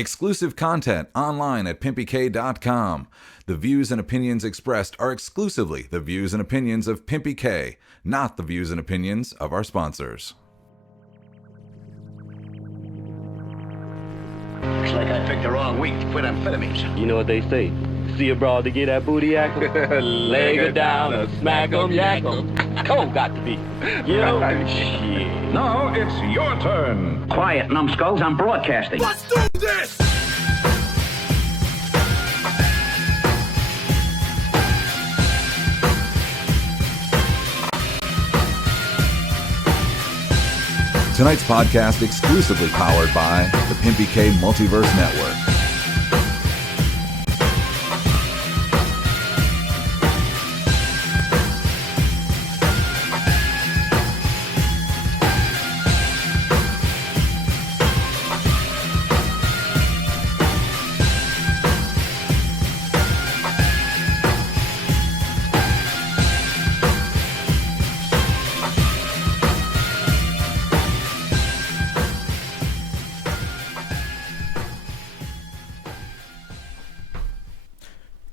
Exclusive content online at PimpyK.com. The views and opinions expressed are exclusively the views and opinions of PimpyK, not the views and opinions of our sponsors. Looks like I picked the wrong week to quit amphetamines. You know what they say? See a broad to get that booty act 'em. Leg her down or smack 'em, yak 'em. Cole got to be. You know? Shit. Now it's your turn. Quiet, numbskulls, I'm broadcasting. Let's do this! Tonight's podcast exclusively powered by the PimpyK Multiverse Network.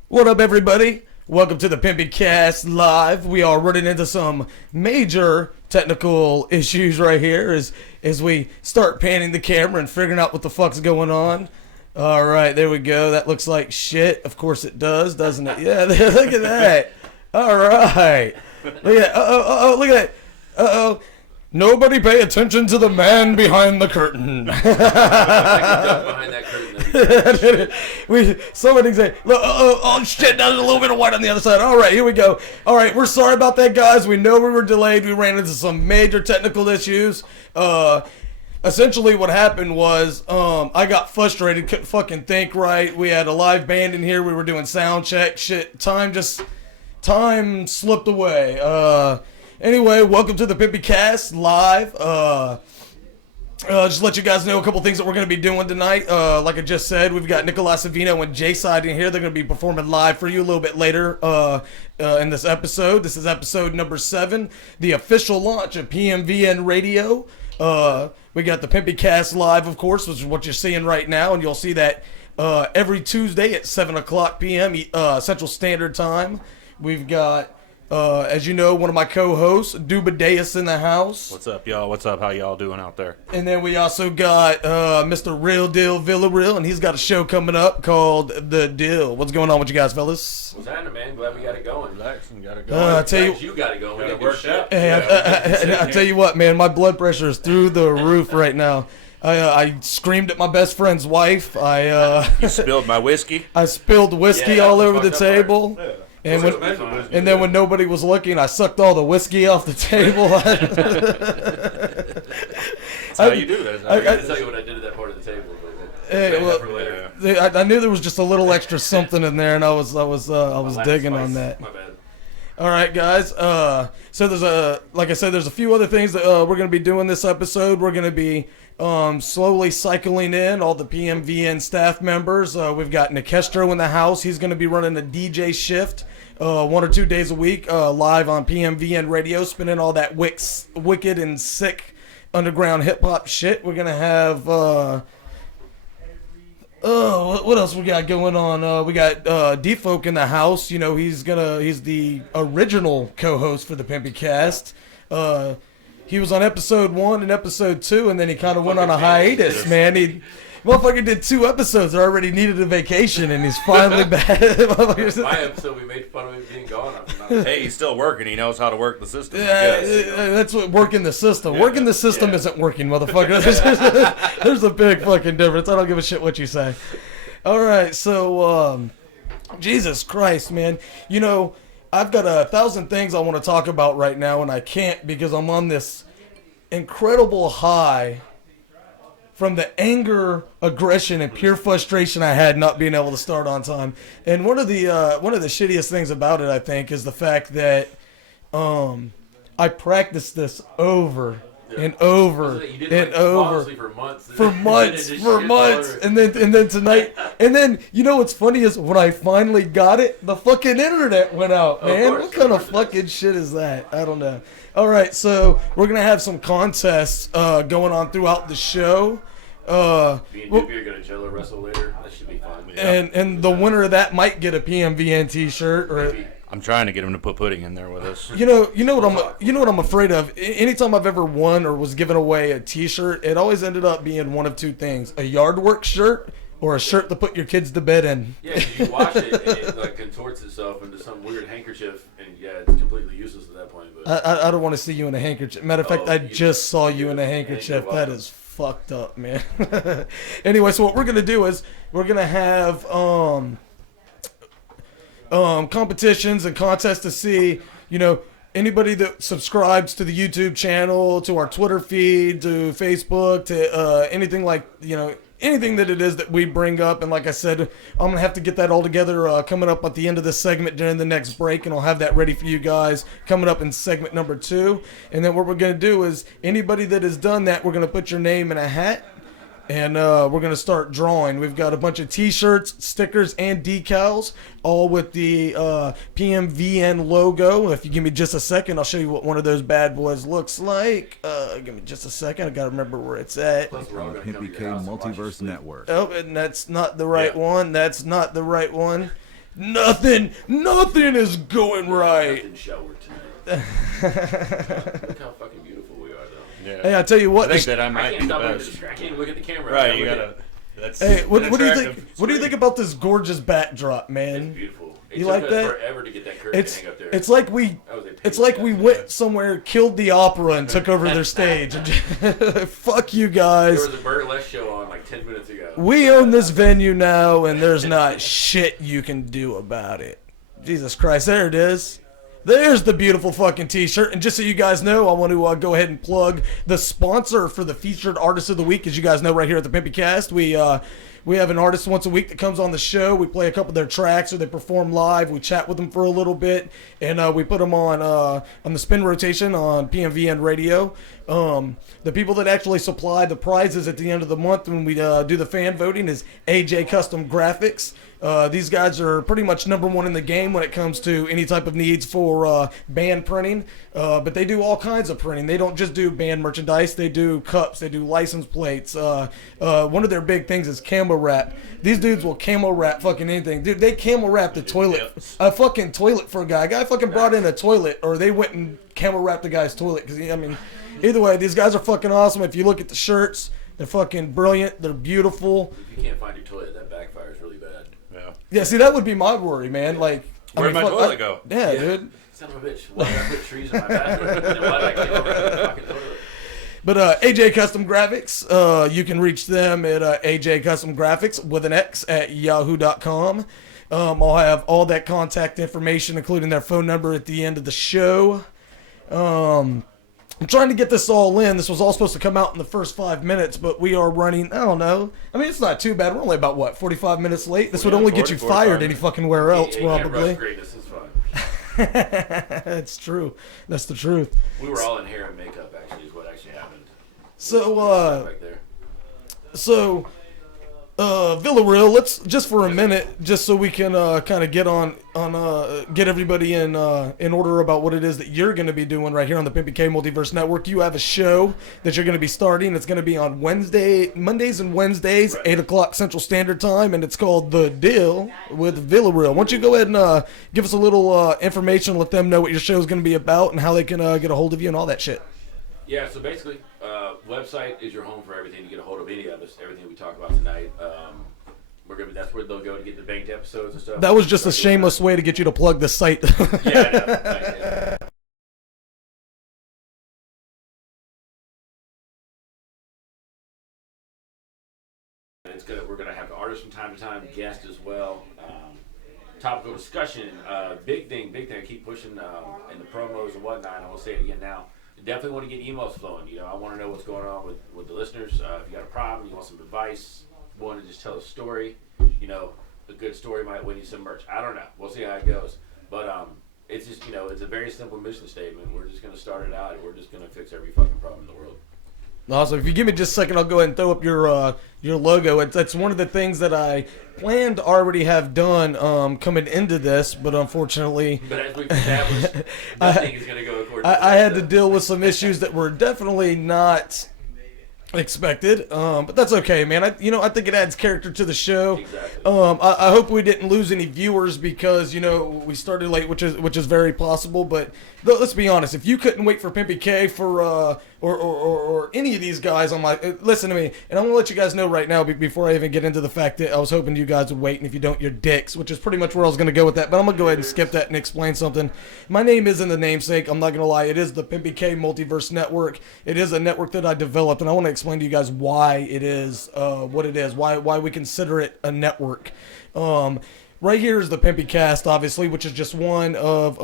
What up, everybody? Welcome to the PimpyCast Live. We are running into some major technical issues right here as we start panning the camera and figuring out what the fuck's going on. All right, there we go. That looks like shit. Of course it does, doesn't it? Yeah, look at that. All right. Look at look at that. Uh-oh. Nobody pay attention to the man behind the curtain. Behind that curtain. Somebody say, oh shit, there's a little bit of white on the other side. All right, here we go. All right, we're sorry about that, guys. We know we were delayed. We ran into some major technical issues. Essentially what happened was I got frustrated, couldn't fucking think right. We had a live band in here. We were doing sound check. Shit, time slipped away. Anyway, welcome to the PimpyCast Live. Just let you guys know a couple things that we're going to be doing tonight. Like I just said, we've got Nicolas Savino and J-Side in here. They're going to be performing live for you a little bit later in this episode. This is episode number 7, the official launch of PMVN Radio. We got the PimpyCast Live, of course, which is what you're seeing right now, and you'll see that every Tuesday at 7 o'clock p.m. Central Standard Time. We've got, as you know, one of my co-hosts, Dubadeus, in the house. What's up, y'all? What's up? How y'all doing out there? And then we also got Mr. Real Deal Villarreal, and he's got a show coming up called The Deal. What's going on with you guys, fellas? What's happening, man? Glad we got it going. Relax and got it going. I tell you got it going. We got to work out. Hey, I tell you what, man, my blood pressure is through the roof right now. I screamed at my best friend's wife. You spilled my whiskey? I spilled whiskey all over the table. Yeah. And then when nobody was looking, I sucked all the whiskey off the table. That's how you do that. I can't tell you what I did at that part of the table. I knew there was just a little extra something in there, and I was digging on that. My bad. All right, guys. So like I said, there's a few other things that we're going to be doing this episode. We're going to be slowly cycling in all the PMVN staff members. We've got Nikestro in the house. He's going to be running a DJ shift 1 or 2 days a week live on PMVN Radio, spinning all that wicked and sick underground hip-hop shit. We're going to have... what else we got going on? We got D-Folk in the house. You know, he's the original co-host for the PimpyCast. He was on episode 1 and episode 2, and then he kind of went on a hiatus, man. Motherfucker did 2 episodes. I already needed a vacation, and he's finally back. My episode, we made fun of him being gone. Hey, he's still working. He knows how to work the system. That's what working the system. Working the system isn't working, motherfucker. There's a big fucking difference. I don't give a shit what you say. All right, so Jesus Christ, man. You know, I've got 1,000 things I want to talk about right now, and I can't because I'm on this incredible high from the anger, aggression, and pure frustration I had not being able to start on time. And one of the shittiest things about it, I think, is the fact that I practiced this over and over and over for months, and then tonight, and then you know what's funny is when I finally got it, the fucking internet went out, man. What kind of fucking shit is that? I don't know. All right, so we're gonna have some contests going on throughout the show. Me and Doopy are gonna Jello wrestle later. That should be fun. And the winner of that might get a PMVN T-shirt or. I'm trying to get him to put pudding in there with us. You know what I'm afraid of. Anytime I've ever won or was given away a T-shirt, it always ended up being one of two things: a yard work shirt or a shirt to put your kids to bed in. Yeah, you wash it and it like contorts itself into some weird handkerchief, and yeah, it's completely useless at that point. But I don't want to see you in a handkerchief. Matter of fact, I just saw you in a handkerchief. That is fucked up, man. Anyway, so what we're gonna do is we're gonna have competitions and contests to see, anybody that subscribes to the YouTube channel, to our Twitter feed, to Facebook, to anything like, anything that it is that we bring up. And like I said, I'm going to have to get that all together coming up at the end of this segment during the next break, and I'll have that ready for you guys coming up in segment number 2. And then what we're going to do is anybody that has done that, we're going to put your name in a hat. And we're going to start drawing. We've got a bunch of T-shirts, stickers, and decals, all with the PMVN logo. If you give me just a second, I'll show you what one of those bad boys looks like. Give me just a second. I got to remember where it's at. On the PimpyK Multiverse Network. Oh, and that's not the right one. That's not the right one. Nothing is going right. Nothing showered tonight. Look how fucking beautiful we are, though. Yeah. Hey, I tell you what. I think that I might be the best. I can't even look at the camera. Right, you gotta. That's hey, what do you think? What do you think about this gorgeous backdrop, man? It's beautiful. It You took like us that? forever to get that curtain to hang up there. It's like we went somewhere, killed the opera, and took over their stage. Fuck you guys. There was a burlesque show on like 10 minutes ago. We own this venue now, and there's not shit you can do about it. Jesus Christ, there it is. There's the beautiful fucking T-shirt. And just so you guys know, I want to go ahead and plug the sponsor for the featured artist of the week. As you guys know, right here at the PimpyCast, we have an artist once a week that comes on the show. We play a couple of their tracks, or they perform live. We chat with them for a little bit, and we put them on the spin rotation on PMVN Radio. The people that actually supply the prizes at the end of the month when we do the fan voting is AJ Custom Graphics. These guys are pretty much number one in the game when it comes to any type of needs for band printing, but they do all kinds of printing. They don't just do band merchandise. They do cups. They do license plates. One of their big things is camo wrap. These dudes will camo wrap fucking anything. Dude, they camo wrap the toilet. A fucking toilet for a guy. A guy fucking brought in a toilet, or they went and camo wrapped the guy's toilet. Because, either way, these guys are fucking awesome. If you look at the shirts, they're fucking brilliant. They're beautiful. If you can't find your toilet, that backfires really bad. Yeah, see, that would be my worry, man. Like, where'd my toilet go? Yeah, dude. Son of a bitch. Why did I put trees in my bathroom? And why did I came over to the fucking toilet? But AJ Custom Graphics, you can reach them at AJ Custom Graphics with an X at yahoo.com. I'll have all that contact information, including their phone number, at the end of the show. I'm trying to get this all in. This was all supposed to come out in the first 5 minutes, but we are running, I don't know. It's not too bad. We're only about, 45 minutes late? This would only get you fired any fucking where else, probably. Greatness is fun. That's true. That's the truth. We were all in hair and makeup, actually, is what actually happened. Villarreal, let's just for a minute, just so we can kind of get get everybody in order about what it is that you're going to be doing right here on the PimpyK Multiverse Network. You have a show that you're going to be starting. It's going to be on Mondays and Wednesdays, right. 8 o'clock Central Standard Time, and it's called The Deal with Villarreal. Why don't you go ahead and give us a little information, let them know what your show is going to be about and how they can get a hold of you and all that shit. Yeah, so basically, website is your home for everything to get a hold of any of us, everything we talk about tonight. That's where they'll go to get the banked episodes and stuff. That was just a shameless way to get you to plug the site. Yeah, it's good. We're gonna have artists from time to time, guests as well. Topical discussion, big thing. I keep pushing in the promos and whatnot. And I will say it again now. Definitely want to get emails flowing. I want to know what's going on with the listeners. If you got a problem, you want some advice, want to just tell a story. A good story might win you some merch. I don't know. We'll see how it goes. But it's just it's a very simple mission statement. We're just gonna start it out, and we're just gonna fix every fucking problem in the world. Awesome. If you give me just a second, I'll go ahead and throw up your logo. It's one of the things that I planned to already have done coming into this, but unfortunately, but as we've established, nothing is going to go according to I had to deal with some issues that were definitely not expected, but that's okay, man. I think it adds character to the show. Exactly. I hope we didn't lose any viewers because we started late, which is very possible. But let's be honest, if you couldn't wait for Pimpy K for or any of these guys on my listen to me, and I'm gonna let you guys know right now before I even get into the fact that I was hoping you guys would wait, and if you don't, you're dicks, which is pretty much where I was gonna go with that. But I'm gonna go ahead and skip that and explain something. My name isn't the namesake. I'm not gonna lie. It is the Pimpy K Multiverse Network. It is a network that I developed, and I want to explain to you guys why it is what it is, why we consider it a network. Right here is the PimpyCast, obviously, which is just one of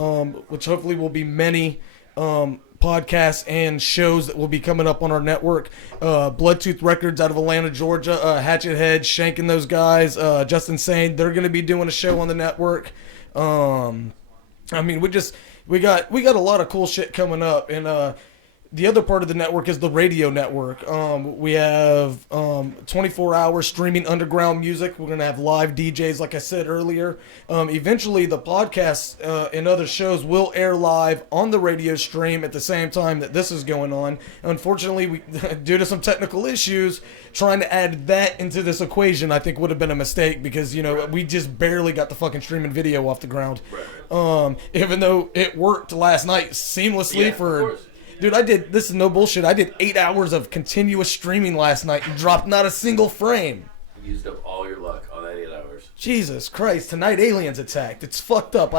which hopefully will be many podcasts and shows that will be coming up on our network. Bloodtooth Records out of Atlanta, Georgia, Hatchet Head, Shanking those guys, Just Insane. They're going to be doing a show on the network. I mean, we got a lot of cool shit coming up, and the other part of the network is the radio network. We have 24-hour streaming underground music. We're going to have live DJs, like I said earlier. Eventually, the podcasts and other shows will air live on the radio stream at the same time that this is going on. Unfortunately, due to some technical issues, trying to add that into this equation, I think would have been a mistake because, we just barely got the fucking streaming video off the ground. Even though it worked last night seamlessly for... Dude, this is no bullshit, I did 8 hours of continuous streaming last night and dropped not a single frame. You used up all your luck on that 8 hours. Jesus Christ, tonight aliens attacked. It's fucked up.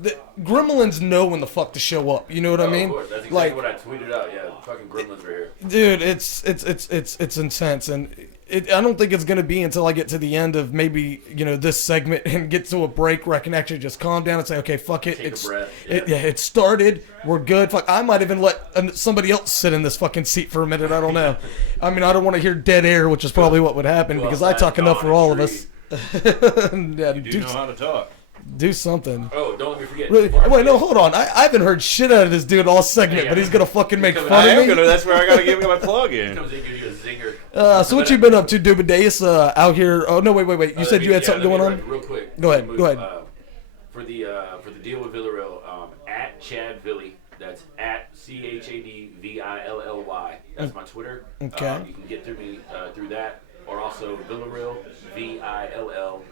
The gremlins know when the fuck to show up. You know what I mean? Of course. That's exactly what I tweeted out. Yeah, fucking gremlins are here. Dude, it's intense, and I don't think it's gonna be until I get to the end of maybe this segment and get to a break where I can actually just calm down and say, okay, fuck it. Take a breath. It started. We're good. Fuck, I might even let somebody else sit in this fucking seat for a minute. I don't know. I mean, I don't want to hear dead air, which is probably what would happen because I talk enough for all of us. Yeah, you do know how to talk. Do something. Oh, don't let me forget. Really? Wait, no, hold on. I haven't heard shit out of this dude all segment, but he's gonna fucking make fun of me. That's where I gotta give my plug in. Comes in, gives you a zinger. So what you been up to, Dubidaeus, out here? Oh no, wait. You said you had something going on. Real quick. Go ahead. For the deal with Villarreal, at Chad Villy. That's at ChadVilly. That's my Twitter. Okay. You can get through me through that. Or also Villarreal, VILLARREAL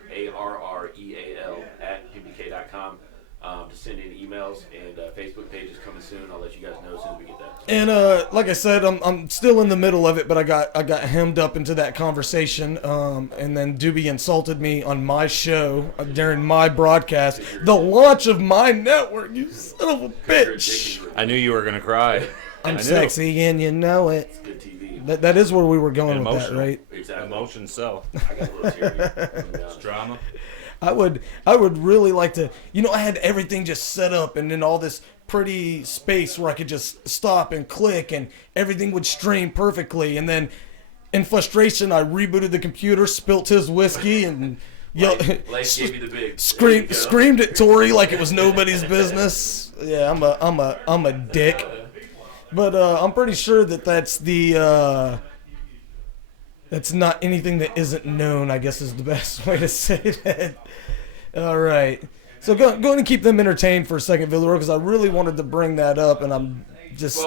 at PimpyK.com to send in emails, and Facebook page is coming soon. I'll let you guys know as soon as we get that. And like I said, I'm still in the middle of it, but I got hemmed up into that conversation. And then Doobie insulted me on my show during my broadcast, the launch of my network. You son of a bitch! I knew you were gonna cry. I'm sexy and you know it. It's good TV. That is where we were going with that, right? Exactly. Emotion sell. I got a little teary. It's drama. I would really like to, I had everything just set up and in all this pretty space where I could just stop and click and everything would stream perfectly. And then in frustration, I rebooted the computer, spilt his whiskey, and Life gave you the big. Screamed at Tori like it was nobody's business. Yeah, I'm a dick. But I'm pretty sure that's that's not anything that isn't known, I guess is the best way to say that. All right. So go ahead and keep them entertained for a second, Villarreal, because I really wanted to bring that up, and I'm just,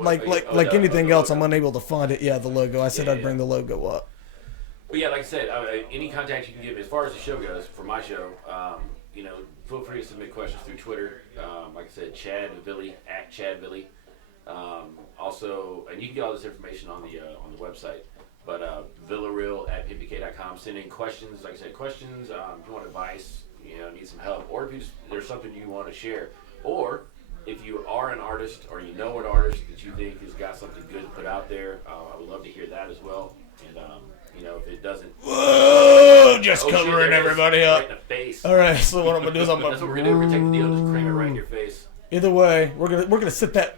like anything else, I'm unable to find it. Yeah, the logo. I said I'd bring the logo up. But yeah, like I said, any contact you can give me as far as the show goes, for my show, feel free to submit questions through Twitter. Like I said, Chad Villy, at Chad Villy. Also, and you can get all this information on the website. But Villarreal at PimpyK.com. Send in questions. Like I said, questions. If you want advice, need some help, or if there's something you want to share, or if you are an artist or you know an artist that you think has got something good to put out there, I would love to hear that as well. And if it doesn't, whoa, just covering everybody up. Right in the face. All right. So what I'm gonna do is that's what we're gonna do. We're gonna take the deal, just cram it right in your face. Either way, we're gonna sit that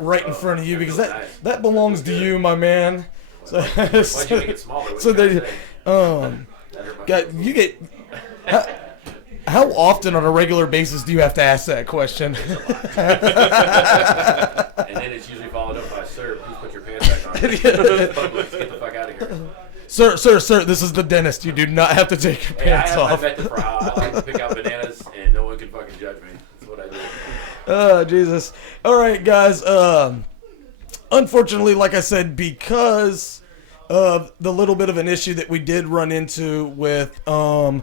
right in front of you because that belongs to you, my man. So, why'd you make it smaller? So there, you get. How often on a regular basis do you have to ask that question? And then it's usually followed up by, "Sir, please put your pants back on. Let's get the fuck out of here." Sir, this is the dentist. You do not have to take your pants off. I like to pick out bananas, and no one can fucking judge me. That's what I do. Oh, Jesus. All right, guys. unfortunately, like I said, because of the little bit of an issue that we did run into with time,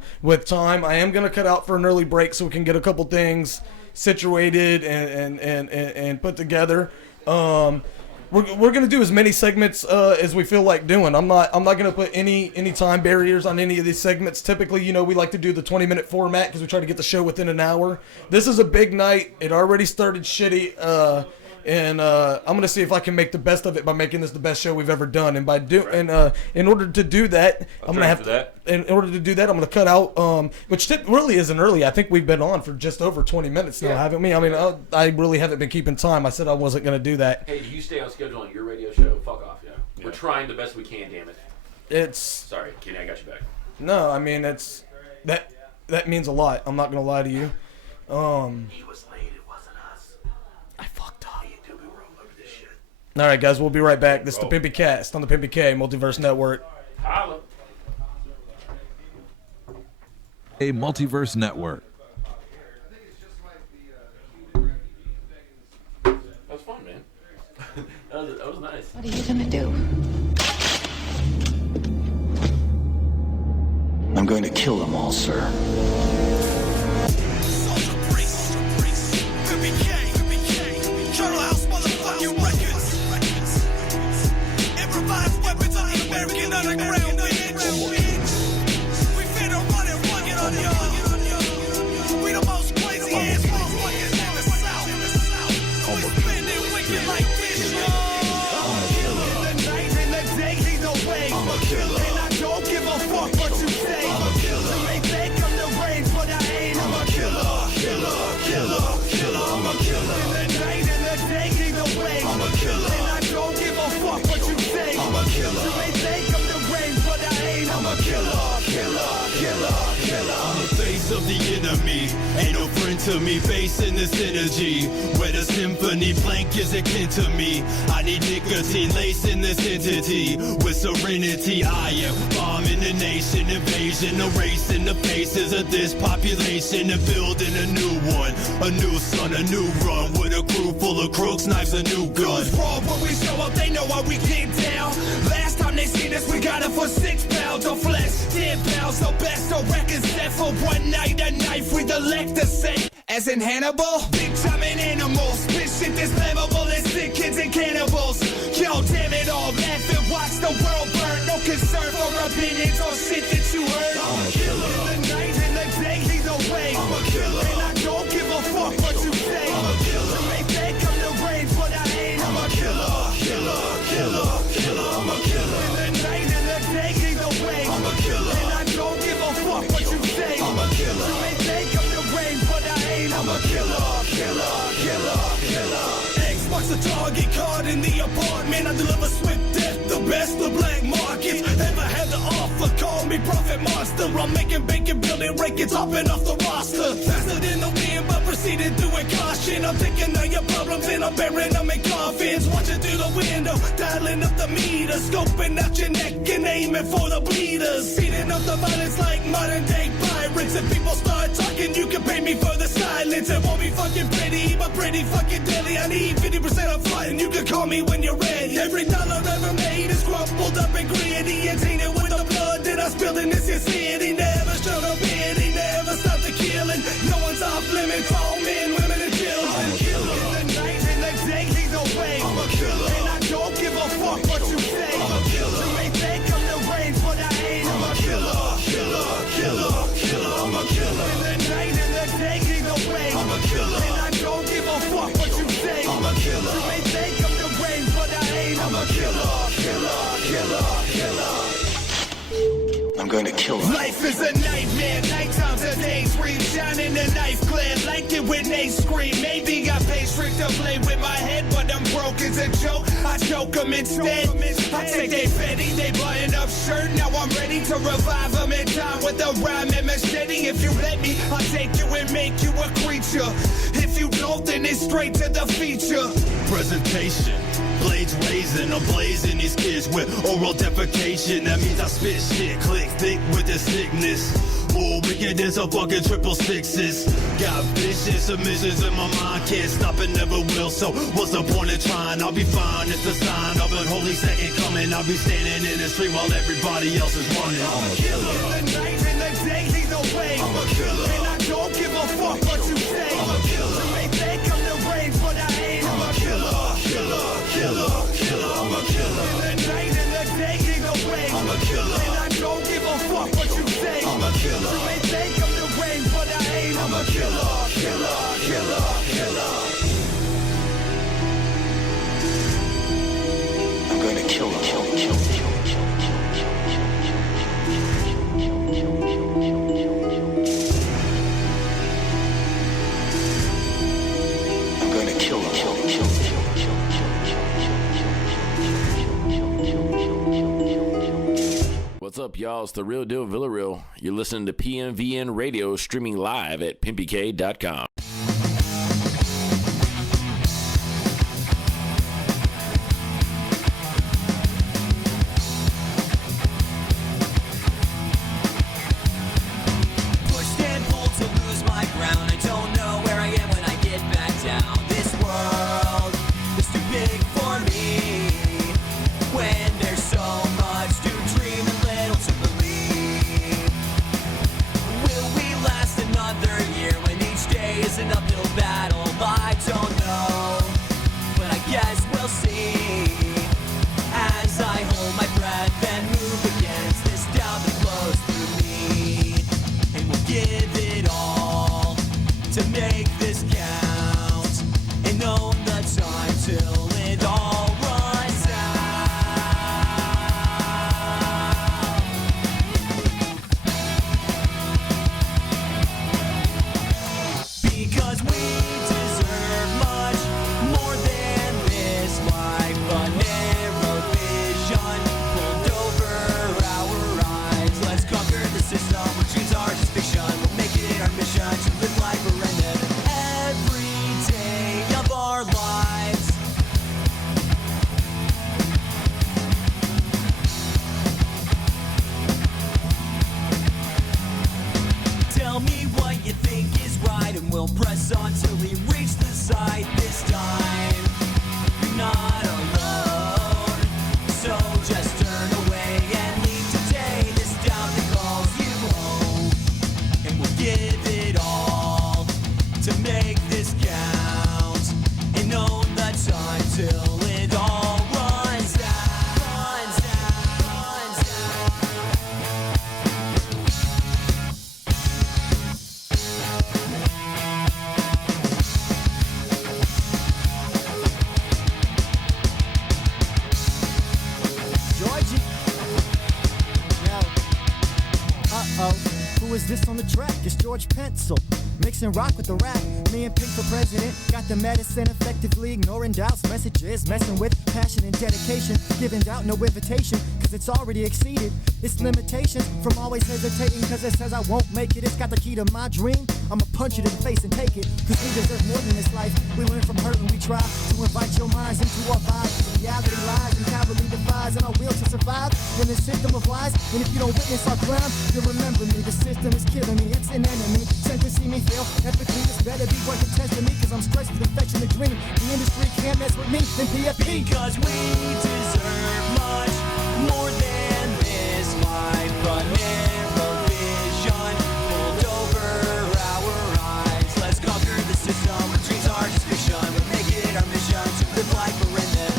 I am going to cut out for an early break so we can get a couple things situated and put together. We're gonna do as many segments as we feel like doing. I'm not gonna put any time barriers on any of these segments. Typically, we like to do the 20-minute format because we try to get the show within an hour. This is a big night. It already started shitty, and I'm gonna see if I can make the best of it by making this the best show we've ever done. And in order to do that, I'm gonna cut out which really isn't early. I think we've been on for just over 20 minutes now, haven't we? I mean, I really haven't been keeping time. I said I wasn't gonna do that. Hey, you stay on schedule on your radio show. Fuck off, We're trying the best we can. Damn it. Sorry, Kenny, I got you back. No, I mean that means a lot. I'm not gonna lie to you. He was late. It wasn't us. I fucked up. We were all over this shit. All right, guys, we'll be right back. This is the PimpyCast on the PimpyK Multiverse Network. Holla. A Multiverse Network. That was fun, man. that was nice. What are you gonna do? I'm going to kill them all, sir. Underground bitch. We finna run and run it on y'all. We the most crazy ass motherfuckers in the South. We spin it wicked like this, y'all. I'm a killer. In the night and the day, he's away. I'm a killer. And I don't give a fuck what you say. I'm a killer. You may think I'm the range, but I ain't. I'm a killer. Killer. I'm a killer. In the night and the day, he's away. I'm a killer. And I don't give a fuck what you say. I'm a killer. You may think I'm the range, but I ain't. I'm a killer. I'm the face of the enemy. Ain't no friend to me, facing this energy. Where the symphony blank is akin to me. I need nicotine lacing this entity. With serenity, I am bombing the nation. Invasion, erasing the faces of this population. And building a new one. A new sun, a new run. With a crew full of crooks, knives, a new gun. Goes raw when we show up, they know how we get down. Last time they seen us, we got it for 6 pounds of flesh. 10 pounds, so best, so records set for one night, a knife with the leg to say. As in Hannibal, big time in animals. Spit shit that's flammable as sick kids and cannibals. Yo, damn it all, laugh and watch the world burn. No concern for opinions or shit that you heard. I'm a killer. In the night and the day, he's away. I'm a killer. And I don't give a fuck what you say. I'm a killer. You may think I'm the range, but I ain't. I'm a killer. I'm a killer. In the night and the day, he's away. I'm a killer. And I don't give a fuck what you say. I'm a killer. You may think I'm the range, but I ain't. I'm a killer. X marks the target, card in the apartment. I deliver swift death, the best of black markets. Ever had the offer, call me Prophet Monster. I'm making bacon, building rackets, hopping off the roster. Faster than the wind, but proceeding through with caution. I'm thinking of your problems and I'm burying them in coffins. Watching through the window, dialing up the meter, scoping out your neck and aiming for the bleeders. Feeding up the violence like modern day pirates. If people start talking, you can pay me for the silence. It won't be fucking pretty, but pretty fucking deadly. I need 50% of flight and you can call me when you're ready. Every dollar ever made is crumpled up and gritty and tainted with the blood that I spilled in this city. Never showed up in, he never stopped the killing. No one's off limits, all men, women and children. I'm a killer. In the night and the day, he's away. I'm a killer. And I don't give a fuck what you say. I'm a killer. You may think I'm the range, but I ain't. I'm a killer. I'm a killer. In the night and the day, he's away. I'm a killer. And I don't give a fuck what you say. I'm a killer. You may think I'm the range, but I ain't. I'm a killer. I'm going to kill them. Life is a nightmare, nighttime to days. Reach shining the knife glare, like it when they scream. Maybe I pay strict to play with my head, but I'm broke as a joke. I choke them instead. I take they fetty, they button up shirt. Now I'm ready to revive them in time with a rhyme and machete. If you let me, I'll take you and make you a creature. If you don't, then it's straight to the feature. Presentation, blades raising, I'm blazing these kids with oral defecation. That means I spit shit, click thick with the sickness. pool, wicked as a fucking triple sixes. Got vicious submissions in my mind, can't stop it, never will. So what's the point of trying? I'll be fine, it's a sign of an holy second coming. I'll be standing in the street while everybody else is running. I'm a killer. In the night and the day, he's away. I'm a killer. And I don't give a fuck what you say. I'm a killer. You may think I'm the range, but I ain't. I'm a killer, killer, killer, killer. I'm a killer. In the night and the day, he's away. I'm a killer. And I don't give a fuck what you say. I'm a killer. You may think I'm the range, but I ain't. I'm a killer, killer, killer, killer. I'm going to kill him. I'm going to kill him. What's up, y'all? It's the Real Deal Villarreal. You're listening to PMVN Radio, streaming live at PimpyK.com. Pushed and pulled to lose my ground. I don't know where I am when I get back down. This world is too big for me. When there's so much to dream and little to believe. Will we last another year when each day is an uphill battle? I don't know, but I guess we'll see. As I hold my breath and move against this doubt that flows through me. And we'll give it all to make this count. And own the time till it all runs out. Because we deserve much more than this life. A narrow vision pulled over our eyes. Let's conquer the system where dreams are just fiction. We'll make it our mission to live life surrender every day of our lives. Tell me what you think is right, and we'll press on till we reach the side. This time, you're not alone. So just turn away and leave today. This doubt that calls you home, and we'll give it all to make this count. And own the time till it all runs out. Runs out. Runs out. Georgie. Yo. Uh-oh. Who is this on the track? It's George Pencil. Mixing rock with the rap. Me and Pink for president. Got the medicine effectively ignoring doubts. Messages messing with passion and dedication. Giving doubt no invitation. Cause it's already exceeded its limitations. From always hesitating cause it says I won't make it. It's got the key to my dream. I'ma punch it in the face and take it. Cause we deserve more than this life. We learn from hurt and we try to invite your minds into our vibes. Reality lies and cowardly defies. And our will to survive in this system of lies. And if you don't witness our crime, you'll remember me. The system is killing me. It's an enemy. Sent to see me fail. Epically, this better be worth a test to me. Cause I'm stressed with infection and dream. The industry can't mess with me. Then PFP. Because we deserve much more than this life. A narrow vision pulled over our eyes. Let's conquer the system where dreams are just fiction. We'll make it our mission to live life forever.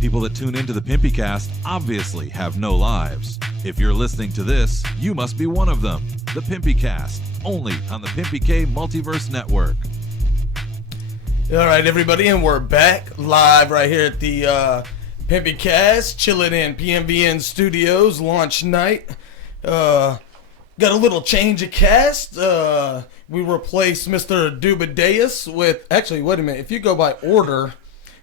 People that tune into the PimpyCast obviously have no lives. If you're listening to this, you must be one of them. The PimpyCast, only on the PimpyK Multiverse Network. All right, everybody, and we're back live right here at the PimpyCast, chilling in PMVN Studios, launch night. Got a little change of cast. We replaced Mr. Dubideus with... Actually, wait a minute. If you go by order,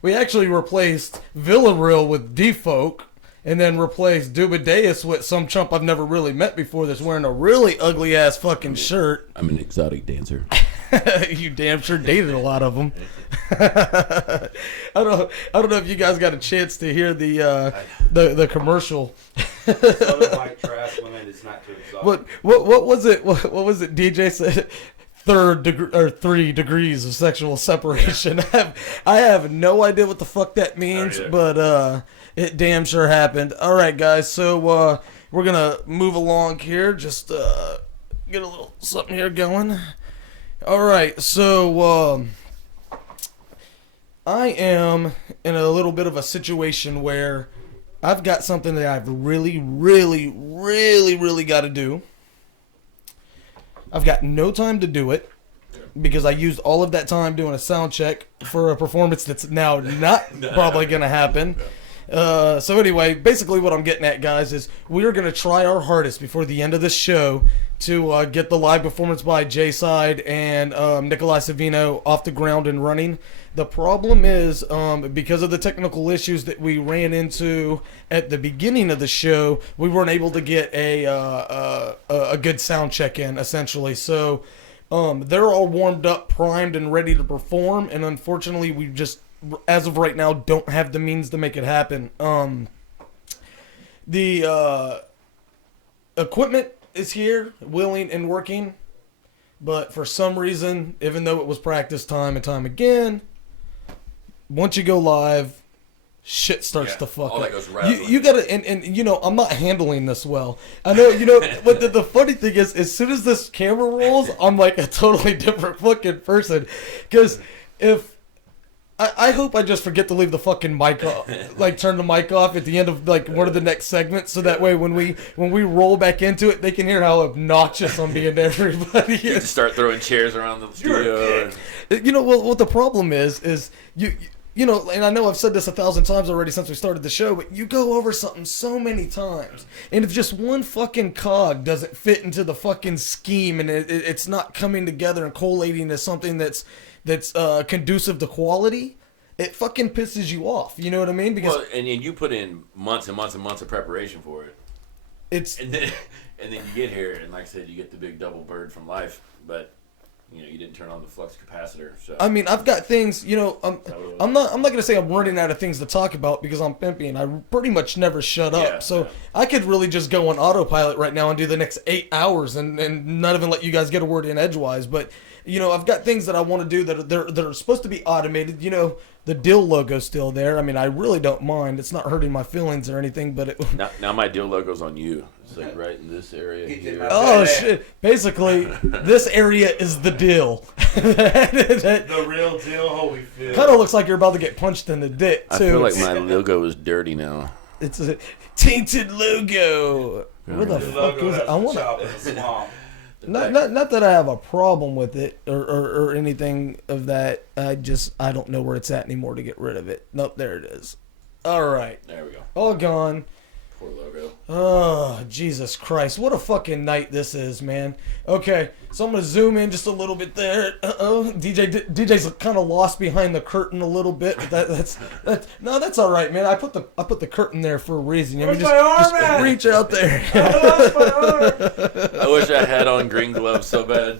we actually replaced Villarreal with D-Folk, and then replaced Dubideus with some chump I've never really met before that's wearing a really ugly ass fucking shirt. I'm an exotic dancer. You damn sure dated a lot of them. I don't know if you guys got a chance to hear the commercial. White trash women, it's not too exotic. What was it? What was it? DJ said 3 degrees of sexual separation. I have no idea what the fuck that means, but it damn sure happened. All right, guys. So we're gonna move along here. Just get a little something here going. All right, so I am in a little bit of a situation where I've got something that I've really got to do. I've got no time to do it because I used all of that time doing a sound check for a performance that's now not probably going to happen. So anyway, basically what I'm getting at, guys, is we are going to try our hardest before the end of this show to get the live performance by J-Side and Nikolai Savino off the ground and running. The problem is, because of the technical issues that we ran into at the beginning of the show, we weren't able to get a good sound check in, essentially. So they're all warmed up, primed, and ready to perform, and unfortunately we just, as of right now, don't have the means to make it happen. The equipment is here, willing and working, but for some reason, even though it was practiced time and time again, once you go live, shit starts to fuck up. You gotta, and you know, I'm not handling this well. I know, you know, but the funny thing is, as soon as this camera rolls, I'm like a totally different fucking person. Because if I hope I just forget to leave the fucking mic off, like turn the mic off at the end of like one of the next segments, so that way when we roll back into it, they can hear how obnoxious I'm being to everybody. You just start throwing chairs around the studio. You know, well, what the problem is you know, and I know I've said this 1,000 times already since we started the show, but you go over something so many times, and if just one fucking cog doesn't fit into the fucking scheme, and it's not coming together and collating as something that's conducive to quality, it fucking pisses you off. You know what I mean? Because and you put in months and months and months of preparation for it. And then you get here, and like I said, you get the big double bird from life, but you know, you didn't turn on the flux capacitor. So I mean, I've got things. You know, I'm not gonna say I'm running out of things to talk about because I'm Pimpy and I pretty much never shut up. So I could really just go on autopilot right now and do the next 8 hours and not even let you guys get a word in edgewise. But you know, I've got things that I want to do that are supposed to be automated. You know, the Dill logo's still there. I mean, I really don't mind. It's not hurting my feelings or anything. But now my Dill logo's on you. It's like right in this area here. Oh shit! Basically, this area is the Dill. The real deal. Holy shit! Kind of looks like you're about to get punched in the dick too. I feel like my logo is dirty now. It's a tainted logo. What the fuck is it? I want to. Not that I have a problem with it or anything of that. I don't know where it's at anymore to get rid of it. Nope, there it is. All right. There we go. All gone. Poor logo. Oh, Jesus Christ. What a fucking night this is, man. Okay, so I'm going to zoom in just a little bit there. Uh-oh. DJ's kind of lost behind the curtain a little bit. That's all right, man. I put the curtain there for a reason. Where's my arm at? Reach out there. I lost my arm. I wish I had on green gloves so bad.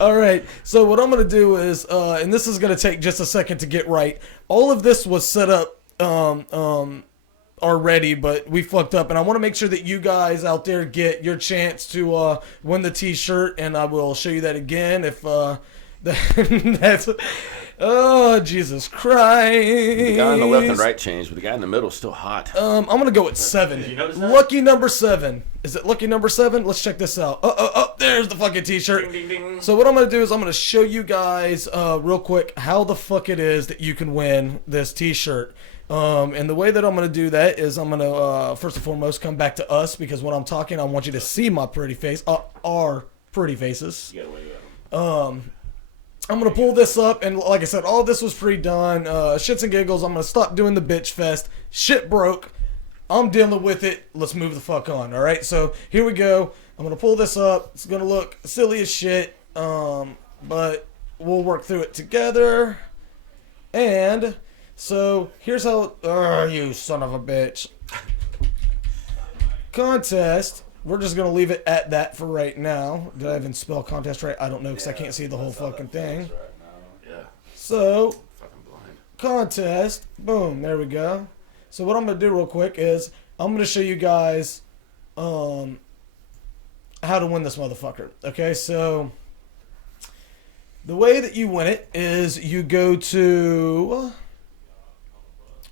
All right, so what I'm going to do is, and this is going to take just a second to get right. All of this was set up already, but we fucked up, and I want to make sure that you guys out there get your chance to win the t-shirt, and I will show you that again if that's oh Jesus Christ. The guy on the left and right changed, but the guy in the middle is still hot. I'm gonna go with 7. Did you notice that? Lucky number 7. Is it lucky number 7? Let's check this out. There's the fucking t-shirt. Ding, ding, ding. So what I'm gonna do is I'm gonna show you guys real quick how the fuck it is that you can win this t-shirt. And the way that I'm going to do that is I'm going to, first and foremost, come back to us, because when I'm talking, I want you to see my pretty face, our pretty faces. I'm going to pull this up, and like I said, all this was pre-done. Shits and giggles, I'm going to stop doing the bitch fest. Shit broke. I'm dealing with it. Let's move the fuck on, all right? So here we go. I'm going to pull this up. It's going to look silly as shit, but we'll work through it together. And So here's how. You son of a bitch. Contest. We're just gonna leave it at that for right now. Did I even spell contest right? I don't know because I can't see the whole fucking thing. Yeah. So, Fucking blind. contest. Boom. There we go. So what I'm gonna do real quick is I'm gonna show you guys how to win this motherfucker. Okay, so the way that you win it is you go to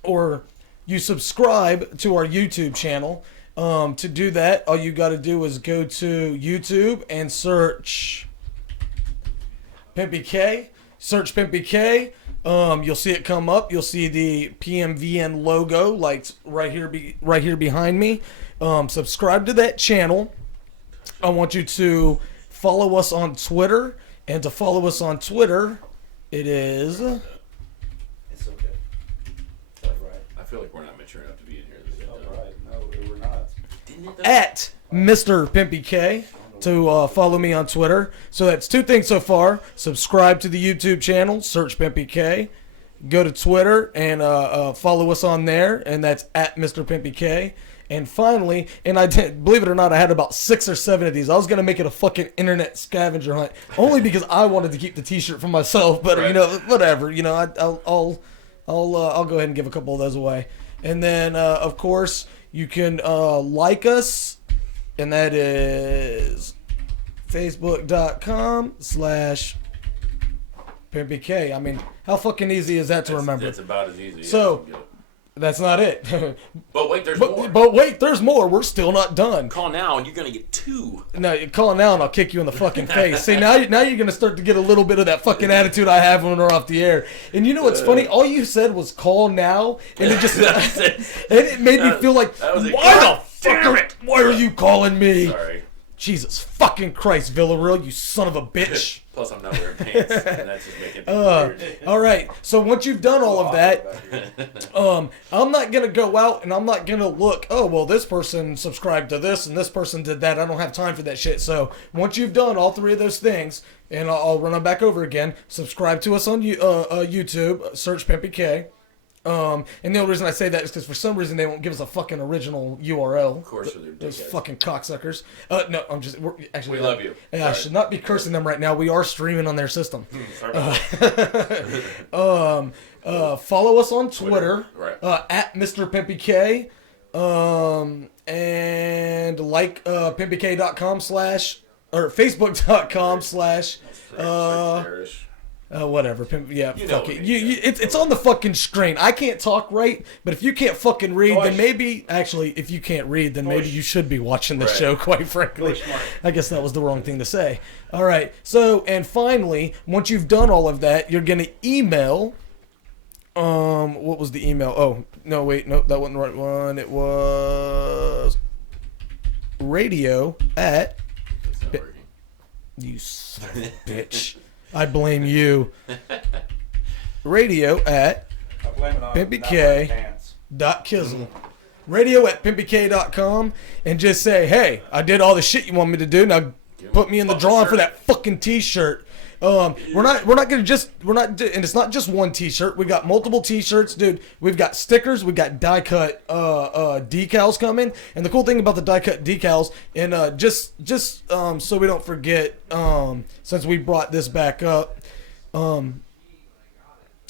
or you subscribe to our YouTube channel. To do that, all you got to do is go to YouTube and search PimpyK. Search PimpyK. You'll see it come up. You'll see the PMVN logo, like right here behind me. Subscribe to that channel. I want you to follow us on Twitter, and to follow us on Twitter, it is. It's okay. I feel like we're not mature enough to be in here. At Mr. PimpyK to follow me on Twitter. So that's two things so far. Subscribe to the YouTube channel, search PimpyK. Go to Twitter and follow us on there, and that's at Mr. PimpyK. And finally, and I did, believe it or not, I had about 6 or 7 of these. I was gonna make it a fucking internet scavenger hunt, only because I wanted to keep the T-shirt for myself. But you know, whatever. You know, I'll go ahead and give a couple of those away. And then, of course, you can like us, and that is facebook.com/PimpyK. I mean, how fucking easy is that to remember? That's about as easy. So, that's not it. But wait, there's more. But wait, there's more. We're still not done. Call now, and you're gonna get 2. No, you call now, and I'll kick you in the fucking face. See, now you're gonna start to get a little bit of that fucking attitude I have when we're off the air. And you know what's funny? All you said was call now, and it just and it made me feel like, why are you calling me? Sorry. Jesus fucking Christ, Villarreal, you son of a bitch. Plus, I'm not wearing pants, and that's just making it weird. All right, so once you've done all of that, I'm not going to go out and I'm not going to look, oh, well, this person subscribed to this and this person did that. I don't have time for that shit. So once you've done all 3 of those things, and I'll run them back over again, subscribe to us on YouTube, search PimpyK. And the only reason I say that is because for some reason they won't give us a fucking original URL. Of course, they're those dickheads. fucking cocksuckers. No, I'm just actually. We love you. Yeah, I should not be cursing them right now. We are streaming on their system. Follow us on Twitter, at Mr. PimpyK, and like pimpyk.com/ or facebook.com/ whatever. Fuck it. It's on the fucking screen. I can't talk right, but if you can't fucking read, then maybe, actually, if you can't read, then maybe you should be watching this show, quite frankly. I guess that was the wrong thing to say. All right. So, and finally, once you've done all of that, you're going to email, what was the email? Oh, no, wait, no, that wasn't the right one. It was radio at, you son of a bitch. I blame you. Radio at pimpyk.kizzle. Radio at pimpyk.com, and just say, hey, I did all the shit you want me to do. Now put me in the drawing for that fucking T-shirt. And it's not just one T-shirt. We got multiple T-shirts, dude. We've got stickers. We got die cut decals coming. And the cool thing about the die cut decals, and just so we don't forget, since we brought this back up,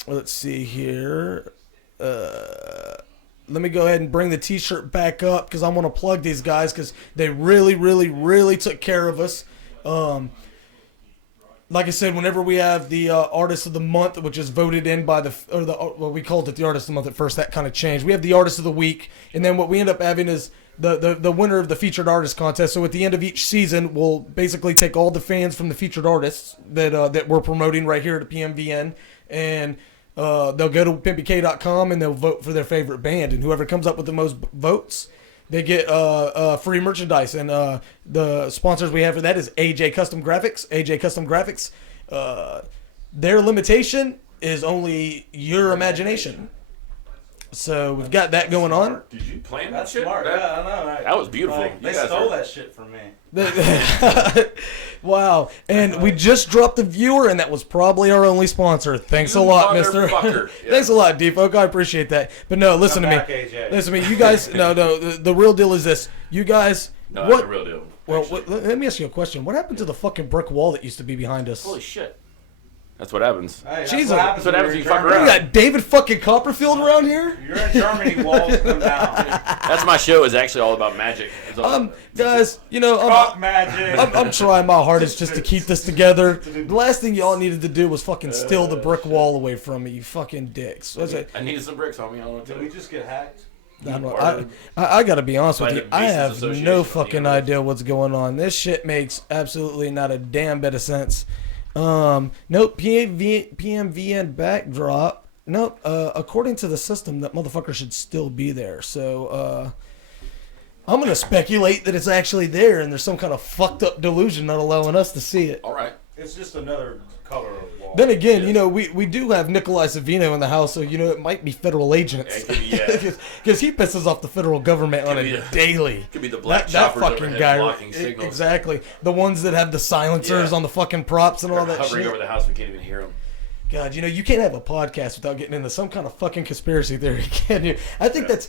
let's see here. Let me go ahead and bring the T-shirt back up because I want to plug these guys because they really, really, really took care of us. Like I said, whenever we have the Artist of the Month, which is voted in by we called it the Artist of the Month at first, that kind of changed. We have the Artist of the Week, and then what we end up having is the winner of the Featured Artist Contest. So at the end of each season, we'll basically take all the fans from the featured artists that we're promoting right here at PMVN, and they'll go to pimpyk.com and they'll vote for their favorite band, and whoever comes up with the most votes, they get free merchandise. And the sponsors we have for that is AJ Custom Graphics. AJ Custom Graphics, their limitation is only your imagination. So we've got that going on. Did you plan that shit? Smart. Yeah, I know. That was beautiful. Like, they stole that shit from me. Wow. And we just dropped the viewer, and that was probably our only sponsor. Thanks a lot, mister. Thanks a lot, D-Folk. I appreciate that. But no, listen to me. Listen to me. You guys, no, the real deal is this. You guys, No, that's the real deal. Well, let me ask you a question. What happened to the fucking brick wall that used to be behind us? Holy shit. That's what happens. Hey, Jesus. That's what happens when you fuck You around. got David fucking Copperfield around here? You're in Germany, walls come down. That's my show. Is actually all about magic. Guys, you know, I'm trying my hardest just to keep this together. The last thing y'all needed to do was fucking steal the brick wall away from me, you fucking dicks. That's it. I needed some bricks, homie. I don't know what to Did do. we just get hacked? I gotta be honest with By you. the I Business have Association no of the fucking Universe. idea what's going on. This shit makes absolutely not a damn bit of sense. Nope. PMVN backdrop. Nope. According to the system, that motherfucker should still be there. So I'm gonna speculate that it's actually there, and there's some kind of fucked up delusion not allowing us to see it. All right. It's just another color of wall. Then again, you know, we do have Nikolai Savino in the house, so, you know, it might be federal agents. Because he pisses off the federal government on a daily. Could be the black that choppers fucking overhead guy. blocking signals. Exactly. The ones that have the silencers on the fucking props and all They're that hovering shit. over the house. We can't even hear them. God, you know, you can't have a podcast without getting into some kind of fucking conspiracy theory, can you? I think it's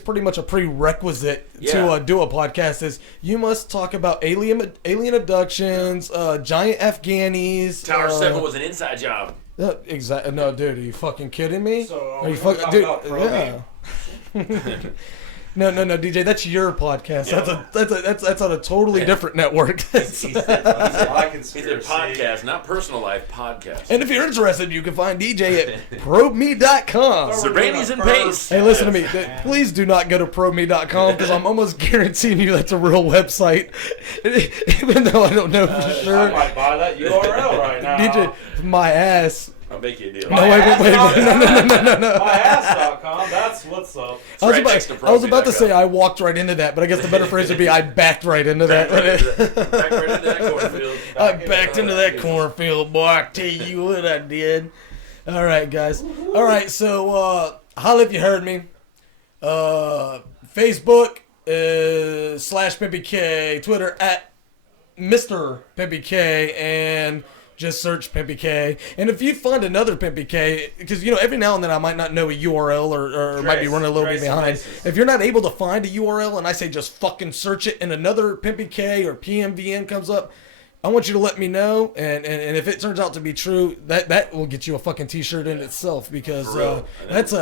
pretty much a prerequisite to do a podcast. Is you must talk about alien abductions, giant Afghanis. Tower 7 was an inside job. Exactly. No, dude, are you fucking kidding me? So, are you talking fucking about yeah. No, DJ, that's your podcast. Yeah. That's on a totally different network. He said podcast, not personal life podcast. And if you're interested, you can find DJ at probeme.com. Serranis and pace. Hey, listen to me. Please do not go to probeme.com because I'm almost guaranteeing you that's a real website. Even though I don't know for sure. I might buy that URL right now. DJ, my ass. I'll make you a deal. No, wait. No. Myass.com, that's what's up. I was about to say I walked right into that, but I guess the better phrase would be I backed right into that. Back right into that cornfield. I backed into that cornfield, boy. I tell you what I did. All right, guys. All right, so holla if you heard me. Facebook /PimpyK, Twitter at Mr. PimpyK, and just search PimpyK. And if you find another PimpyK, because, you know, every now and then I might not know a URL or might be running a little bit behind. If you're not able to find a URL and I say just fucking search it and another PimpyK or PMVN comes up, I want you to let me know. And if it turns out to be true, that will get you a fucking t-shirt in itself, because that's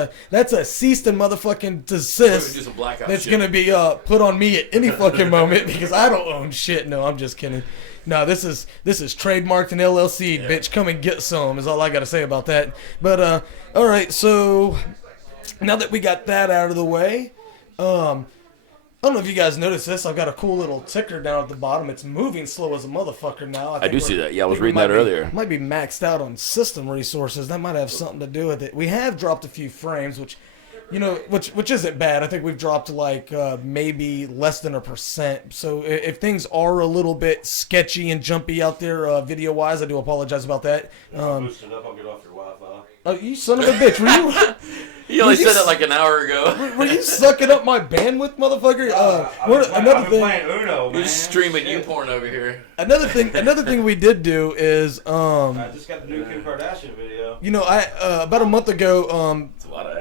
a cease and motherfucking desist that's going to be put on me at any fucking moment, because I don't own shit. No, I'm just kidding. No, this is trademarked and LLC, bitch. Come and get some is all I got to say about that. But all right, so now that we got that out of the way, I don't know if you guys noticed this. I've got a cool little ticker down at the bottom. It's moving slow as a motherfucker now. I do see that. Yeah, I was reading that earlier. Might be maxed out on system resources. That might have something to do with it. We have dropped a few frames, which, you know, which isn't bad. I think we've dropped like maybe less than 1%. So if things are a little bit sketchy and jumpy out there video wise, I do apologize about that. I'll boost it up. I'll get off your Wi-Fi. Oh, you son of a bitch! Were you? He only said that like an hour ago. Were you sucking up my bandwidth, motherfucker? I've been playing Uno, man. You're just streaming you porn over here. Another thing we did do is I just got the new Kim Kardashian video. You know, I about a month ago,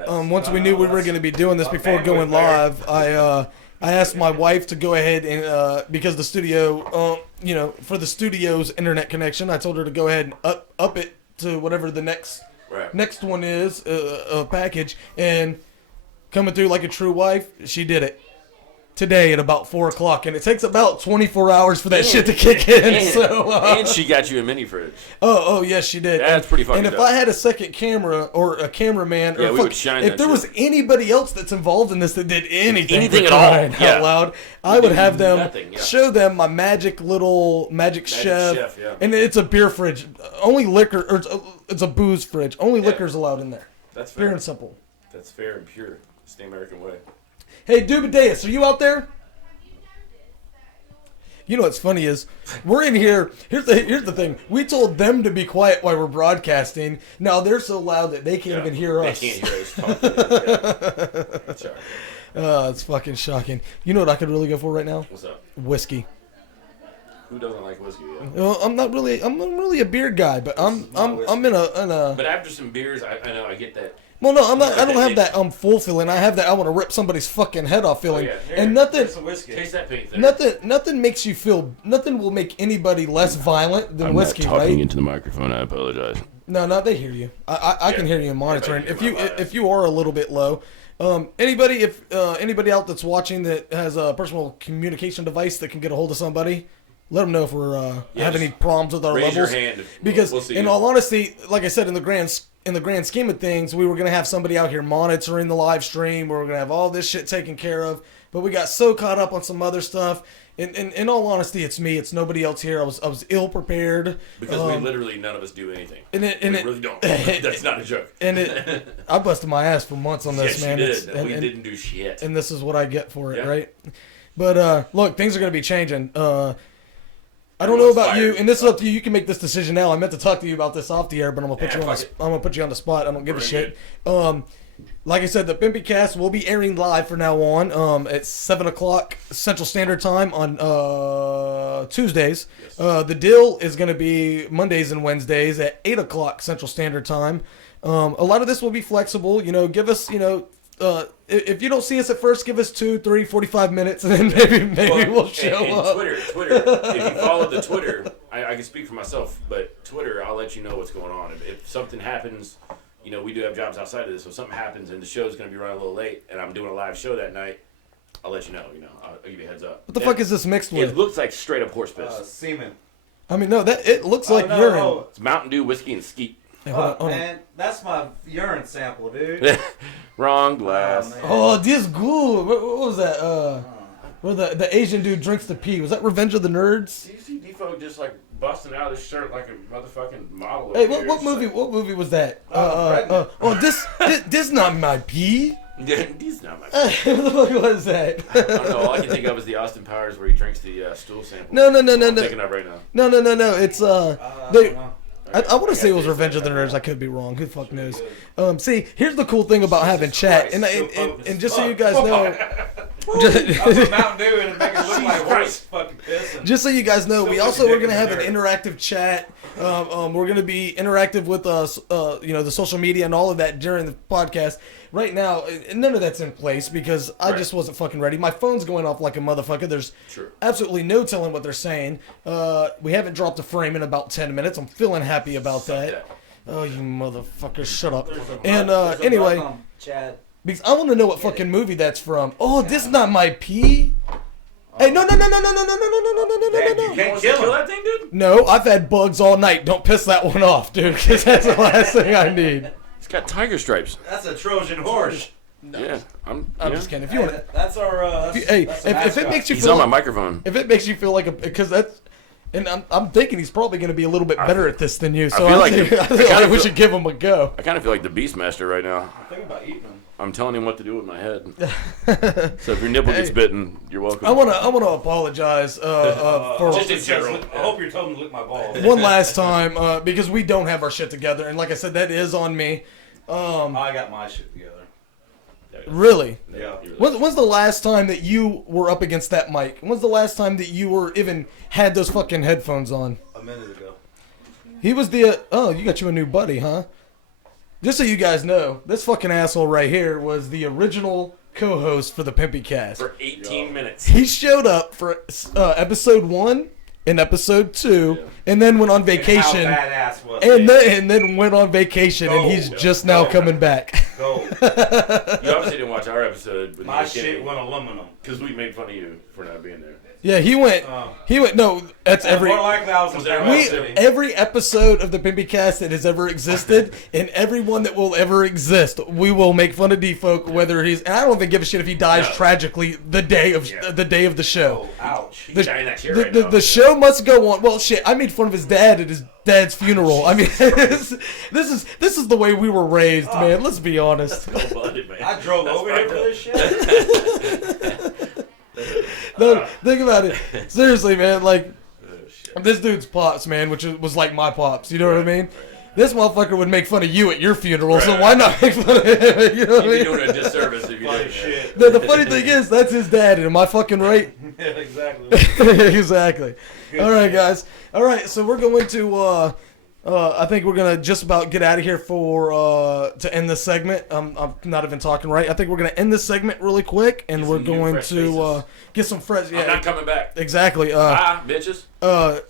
once we knew we were going to be doing this before going live, I asked my wife to go ahead and because the studio, you know, for the studio's internet connection, I told her to go ahead and up it to whatever the next one is, a package, and coming through like a true wife, she did it today at about 4 o'clock, and it takes about 24 hours for that shit to kick in. And she got you a mini fridge. Oh yes, she did. That's pretty fucking And if dope. I had a second camera or a cameraman, Yeah, or we would shine if that there shit. was anybody else that's involved in this that did anything at all, out loud, I would have them nothing, show them my magic chef, and it's a beer fridge, only liquor, or it's a booze fridge, only liquor's allowed in there. That's fair. Pure and simple. That's fair and pure. It's the American way. Hey, Dubideus, are you out there? You know what's funny is, we're in here, here's the thing, we told them to be quiet while we're broadcasting. Now they're so loud that they can't even hear us. They can't hear us talking. That's all right. It's fucking shocking. You know what I could really go for right now? What's up? Whiskey. Who doesn't like whiskey? Yeah. Well, I'm not really a beer guy, but I'm in a. But after some beers, I know I get that. Well, no, I'm not. I don't have that full feeling. I have that I want to rip somebody's fucking head off feeling. Oh, yeah. And nothing. Taste that paint. Nothing makes you feel. Nothing will make anybody less violent than whiskey, not talking right? into the microphone. I apologize. No, they hear you. I can hear you in monitoring. If you are a little bit low, anybody out that's watching that has a personal communication device that can get a hold of somebody, let them know if we're have any problems with our raise levels. Your hand. Because we'll see in all honesty, like I said, in the grand scheme of things, we were gonna have somebody out here monitoring the live stream. We were gonna have all this shit taken care of, but we got so caught up on some other stuff. In all honesty, it's me. It's nobody else here. I was ill prepared because we literally none of us do anything. We really don't. That's not a joke. I busted my ass for months on this, yes, man. You did. We didn't do shit. And this is what I get for it, right? But look, things are going to be changing. I don't know about you, and this is up to you. You can make this decision now. I meant to talk to you about this off the air, but I'm gonna put you on the spot. I don't give a shit. Like I said, the PimpyCast will be airing live from now on at 7 o'clock Central Standard Time on Tuesdays. Yes. The deal is going to be Mondays and Wednesdays at 8 o'clock Central Standard Time. A lot of this will be flexible. Give us, if you don't see us at first, give us 2, 3, 45 minutes, and then maybe we'll show up. Twitter. If you follow the Twitter, I can speak for myself, but Twitter, I'll let you know what's going on. If something happens... we do have jobs outside of this, so if something happens and the show's going to be running a little late and I'm doing a live show that night, I'll let you know, I'll give you a heads up. What the fuck is this mixed with? It looks like straight up horse piss. Semen. I mean, no, it looks like urine. It's Mountain Dew, whiskey, and skeet. Hey, hold on. Man, that's my urine sample, dude. Wrong glass. This good. What was that? Where the Asian dude drinks the pee. Was that Revenge of the Nerds? Do you see D-Folk just like busting out of his shirt like a motherfucking model? Hey, what movie? What movie was that? This not my pee. Yeah, this not my pee. What was that? I don't know. All I can think of is the Austin Powers where he drinks the stool sample. No. I'm thinking of right now. No. It's I want to say it was Revenge of the Nerds. I could be wrong. Who the fuck knows? See, here's the cool thing about having chat, and just so you guys know. Mountain Dew and make it look like horse fucking piss. Just so you guys know, we're gonna have an interactive chat. We're gonna be interactive with us, the social media and all of that during the podcast. Right now, none of that's in place because I just wasn't fucking ready. My phone's going off like a motherfucker. There's absolutely no telling what they're saying. We haven't dropped a frame in about 10 minutes. I'm feeling happy about that. Oh, you motherfucker, shut up. And anyway, because I want to know what fucking movie that's from. Oh, this is not my pee. Hey, no. You can't kill that thing, dude? No, I've had bugs all night. Don't piss that one off, dude, because that's the last thing I need. It's got tiger stripes. That's a Trojan horse. No. Yeah, I'm just kidding. If you want, that's our. If it makes you he's feel on my microphone. If it makes you feel like because that's, and I'm thinking he's probably going to be a little bit better at this than you. So I feel like we should give him a go. I kind of feel like the Beastmaster right now. I'm thinking about eating them. I'm telling him what to do with my head. So if your nipple gets bitten, you're welcome. I want to apologize for just in general. I hope you're telling me to lick my balls. One last time because we don't have our shit together, and like I said, that is on me. I got my shit together. Really? Yeah. When's the last time that you were up against that mic? When's the last time that you were even had those fucking headphones on? A minute ago. He was you got you a new buddy, huh? Just so you guys know, this fucking asshole right here was the original co-host for the PimpyCast. For 18 minutes. He showed up for episode 1 and episode 2, and then went on vacation. And how badass was and then went on vacation, and he's just now coming back. You obviously didn't watch our episode. With my shit went aluminum. Because we made fun of you for not being there. Yeah, he went. No, that's every. More likely I was every episode of the PimpyCast that has ever existed, and every one that will ever exist, we will make fun of D-Folk, whether he's. And I don't even give a shit if he dies tragically the day of the show. Oh, ouch! The show must go on. Well, shit, I made fun of his dad at his dad's funeral. I mean, this is the way we were raised, man. Let's be honest. I drove over here for this shit. No, think about it. Seriously, man. Like, this dude's pops, man, which was like my pops. You know what I mean? This motherfucker would make fun of you at your funeral, so why not make fun of him? You know what I mean? You'd be doing a disservice if you did shit. The funny thing is, that's his dad, and am I fucking right? Yeah, exactly. Exactly. All right, guys. All right, so we're going to. I think we're gonna just about get out of here to end this segment. I'm not even talking right. I think we're gonna end this segment really quick, and we're going to get some fresh. I'm not coming back. Exactly. Bye, bitches.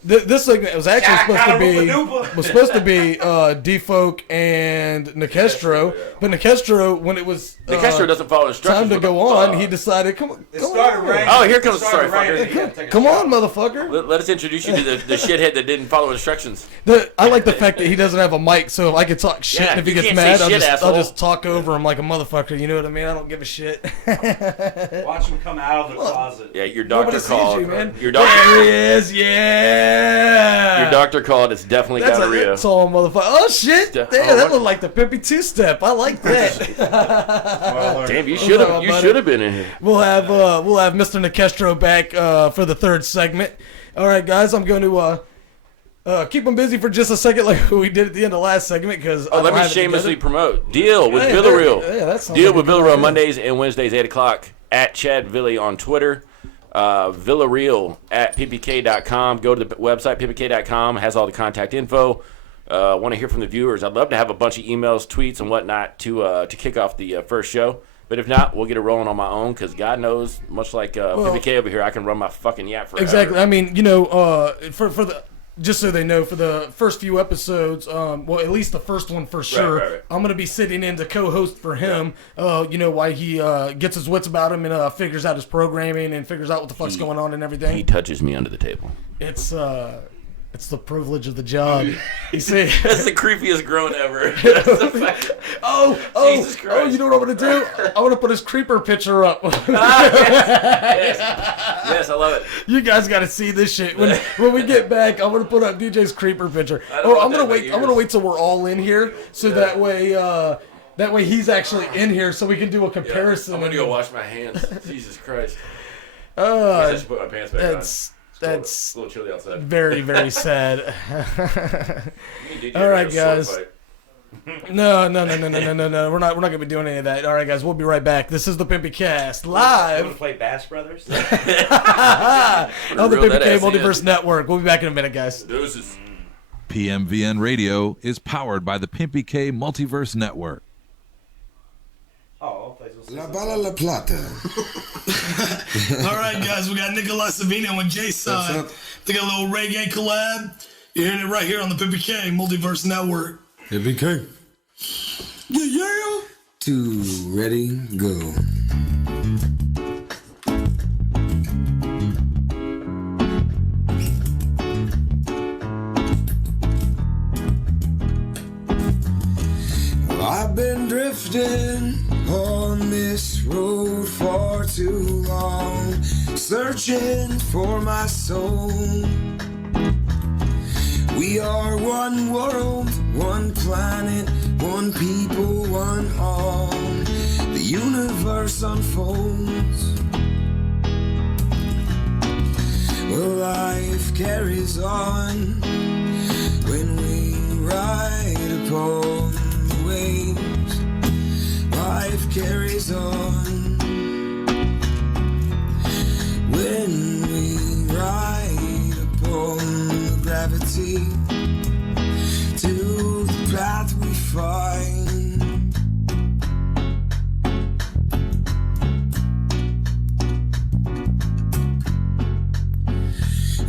This segment was actually supposed to be Defolk and Nikestro, but Nikestro, when it was Nikestro doesn't follow instructions. Time to go on, he decided, come on. Oh, here comes the story, fucker. Come on, motherfucker. Let us introduce you to the shithead that didn't follow instructions. I like the fact that he doesn't have a mic, so if I can talk shit, and if he gets mad, I'll just talk over him like a motherfucker. You know what I mean? I don't give a shit. Watch him come out of the closet. Yeah, your doctor called. You, man. Your doctor. There he is. Yeah. Your doctor called. It's definitely gonorrhea. That's all, motherfucker. Oh shit! Damn, that looked like the Pimpy two-step. I like that. Damn, you should have been in here. We'll have Mr. Nikestro back for the third segment. All right, guys, I'm going to keep them busy for just a second, like we did at the end of the last segment. Because let me shamelessly promote. Deal with Villarreal. Deal with Villarreal Mondays and Wednesdays, 8 o'clock at Chad Villy on Twitter. Villarreal at PimpyK.com. Go to the website, PimpyK.com. It has all the contact info. Want to hear from the viewers. I'd love to have a bunch of emails, tweets, and whatnot to kick off the first show. But if not, we'll get it rolling on my own because God knows, much like PimpyK over here, I can run my fucking yap forever. Exactly. I mean, for the just so they know, for the first few episodes, well, at least the first one for sure, right. I'm gonna be sitting in to co-host for him. Why he gets his wits about him and figures out his programming and figures out what the fuck's going on and everything. He touches me under the table. It's the privilege of the job. You see, that's the creepiest groan ever. Jesus Christ. You know what I'm gonna do? I'm gonna put his creeper picture up. Yes, I love it. You guys got to see this shit. When we get back, I'm gonna put up DJ's creeper picture. I'm gonna wait till we're all in here, so that way he's actually in here, so we can do a comparison. I'm gonna go wash my hands. Jesus Christ. I should put my pants back on. That's a little chilly outside. Very, very sad. All right, guys. No. We're not gonna be doing any of that. All right, guys. We'll be right back. This is the PimpyCast live. You want to play Bass Brothers? On the PimpyK Multiverse Network. We'll be back in a minute, guys. Deuces. PMVN Radio is powered by the PimpyK Multiverse Network. La Bala La Plata. All right, guys, we got Nicolas Savino and Jay Side. They got a little reggae collab. You're hearing it right here on the PimpyK Multiverse Network. PimpyK. Yeah. 2, ready, go. I've been drifting on this road for too long, searching for my soul. We are one world, one planet, one people, one all. The universe unfolds. Well, life carries on when we ride upon the waves. Life carries on when we ride upon the gravity to the path we find.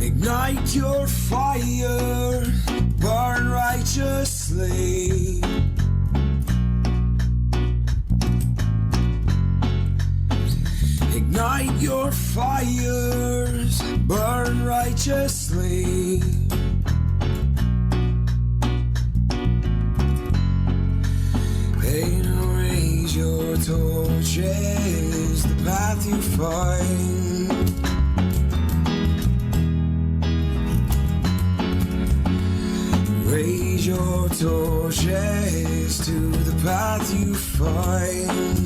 Ignite your fire, burn righteously. Ignite your fires, burn righteously. Pain, raise your torches, the path you find. Raise your torches to the path you find.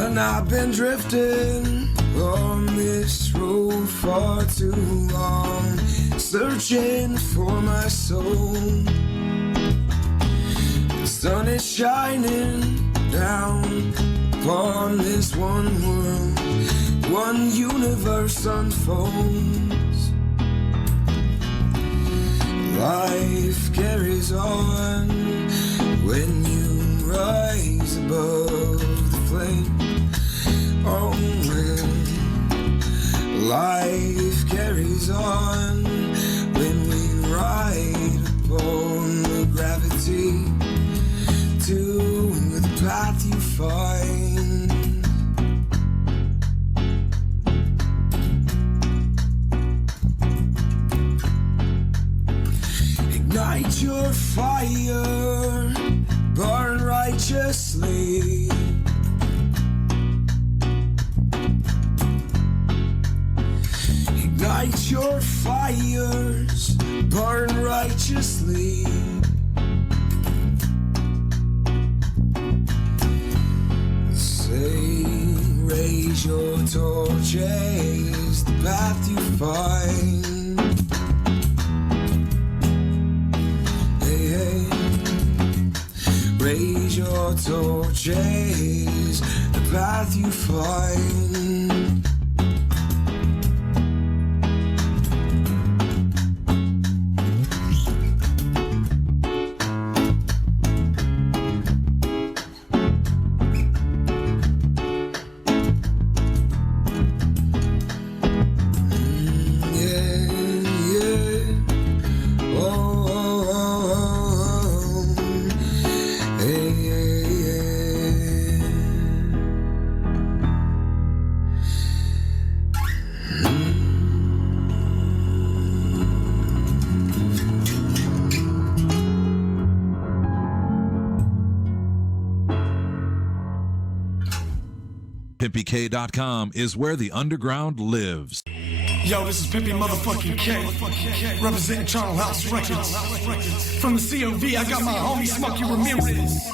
And I've been drifting on this road far too long, searching for my soul. The sun is shining down upon this one world, one universe unfolds. Life carries on when you rise above the flame. Oh, when life carries on when we ride upon the gravity to the path you find. Ignite your fire, burn righteously. Ignite your fires, burn righteously. Say, raise your torches, the path you find. Raise your torches, the path you find. PimpyK.com is where the underground lives. Yo, this is Pimpy motherfucking K, representing Charnel House Records. From the COV, I got my homie Smokey Ramirez.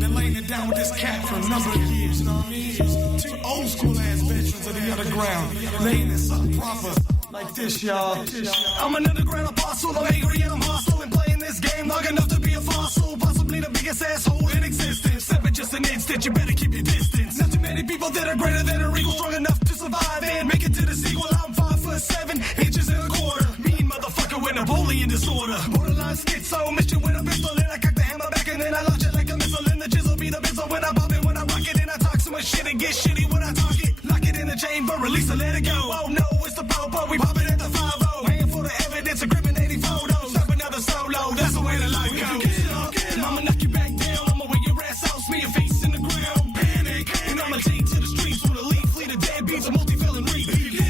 Been laying it down with this cat for a number of years, you know what I mean? Two old school ass veterans of the underground, laying in something proper like this, y'all. I'm an underground apostle, I'm angry and I'm hostile, and playing this game long enough to be a fossil, possibly the biggest asshole in existence. Seven just an instant, you better keep your distance. Not too many people that are greater than or equal, strong enough to survive and make it to the sequel. I'm 5'7" inches and a quarter, mean motherfucker with Napoleon disorder, borderline schizo, mission with a pistol, and I cock the hammer back and then I launch it like a missile, and the jizzle be the missile when I pop it, when I rock it, and I talk so much shit and get shitty when I talk it. Lock it in the chamber, release it, let it go. Oh no, it's the popo, we pop it at the 5-0, handful of evidence, incriminating photos, stop another solo, that's the way the life goes. I'ma knock you back down, I'ma wear your ass out, smear your face in the ground, panic, and I'ma take to the streets with a lead fleet of deadbeats, a multi-felon repeat.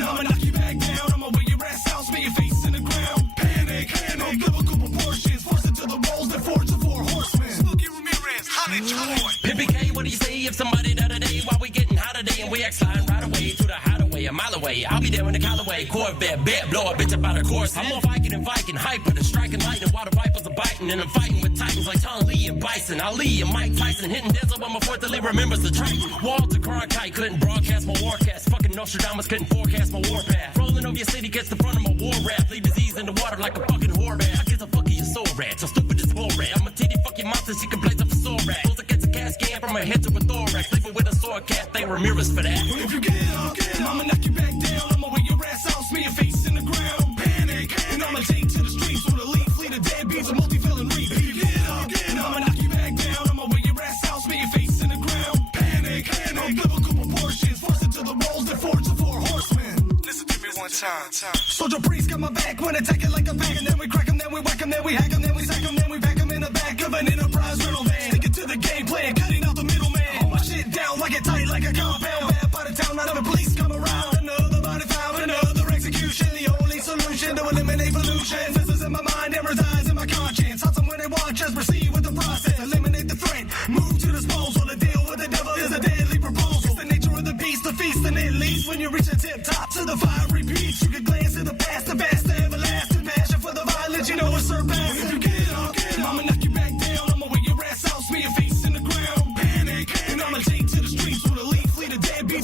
I'ma knock you back down, I'ma wear your ass out, smear your face in the ground, panic, and on biblical proportions, force it to the walls that forge the four horsemen. Smokey Ramirez, holla at your boy. Pimpy K, what do you say if somebody the other day while we getting hot today and we sliding right away to the hideaway a mile away? I'll be there in the Callaway Corvette, bet blow a bitch up out of course. I'm more Viking and Viking, hyper than striking lightning while the vipers are biting, and I'm fighting with titans like Tom Lee and Bison. Ali and Mike Tyson hitting Denzel when my fourth Lee remembers the Triton. Walter Cronkite couldn't broadcast my warcast. Fucking Nostradamus couldn't forecast my warpath. Rolling over your city gets the front of my war rap. Leave disease in the water like a fucking whore bath. I guess I'm fucking your soul rat, so stupid as war rat. I'm a titty fucking monster, she can blaze up a sore rat. Pulls against a cat scan from her head to a thorax. Leave it with a sword cat, thank Ramirez for that. If you get up, I'ma knock you back down, I'ma wear your ass out, smear your face in the ground, panic, and I'ma take to the streets with a lead fleet of deadbeats, a multi-felon repeat. If you get up, I'ma knock you back down, I'ma wear your ass out, smear your face in the ground, panic, and on biblical proportions, force it to the walls that forge the four horsemen. Listen to me one time. Soldier priest got my back when attacking like a pack, and then we crack 'em, then we whack 'em, then we hack 'em, then we sack 'em, then we pack 'em in the back of an Enterprise rental van. Sticking to the game plan, cutting out the middleman. Hold my shit down like it tight like a compound. Bad part of town, not even police come around. Another body found, another execution. The only solution to eliminate pollution. This is in my mind and resides in my conscience. How someone they watch us proceed with the process. Eliminate the threat, move to disposal. The deal with the devil is a deadly proposal. It's the nature of the beast, the feast, and at least when you reach the tip top to the fire repeats. You can glance in the past, the vast, the everlasting passion for the violence. You know it's surpassing. If you get up, I'ma knock you back down. I'ma wear your ass out, smear your face in the ground, panic, and I'ma take to the streets with a lead fleet of deadbeats.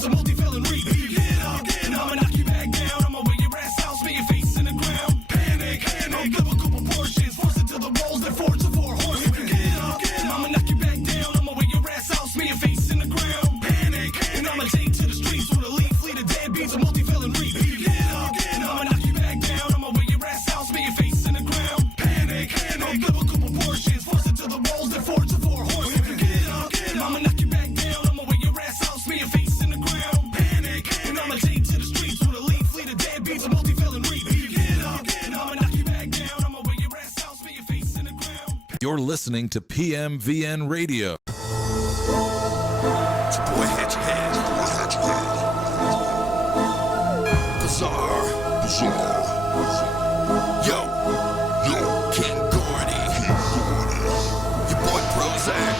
multi-felon repeat. Get up, I'ma knock you back down. I'ma wear your ass out, spin your face in the ground. You're listening to PMVN Radio. It's your boy Hatchet Head. Bizarre. Yo, King Gordy. Your boy Prozac.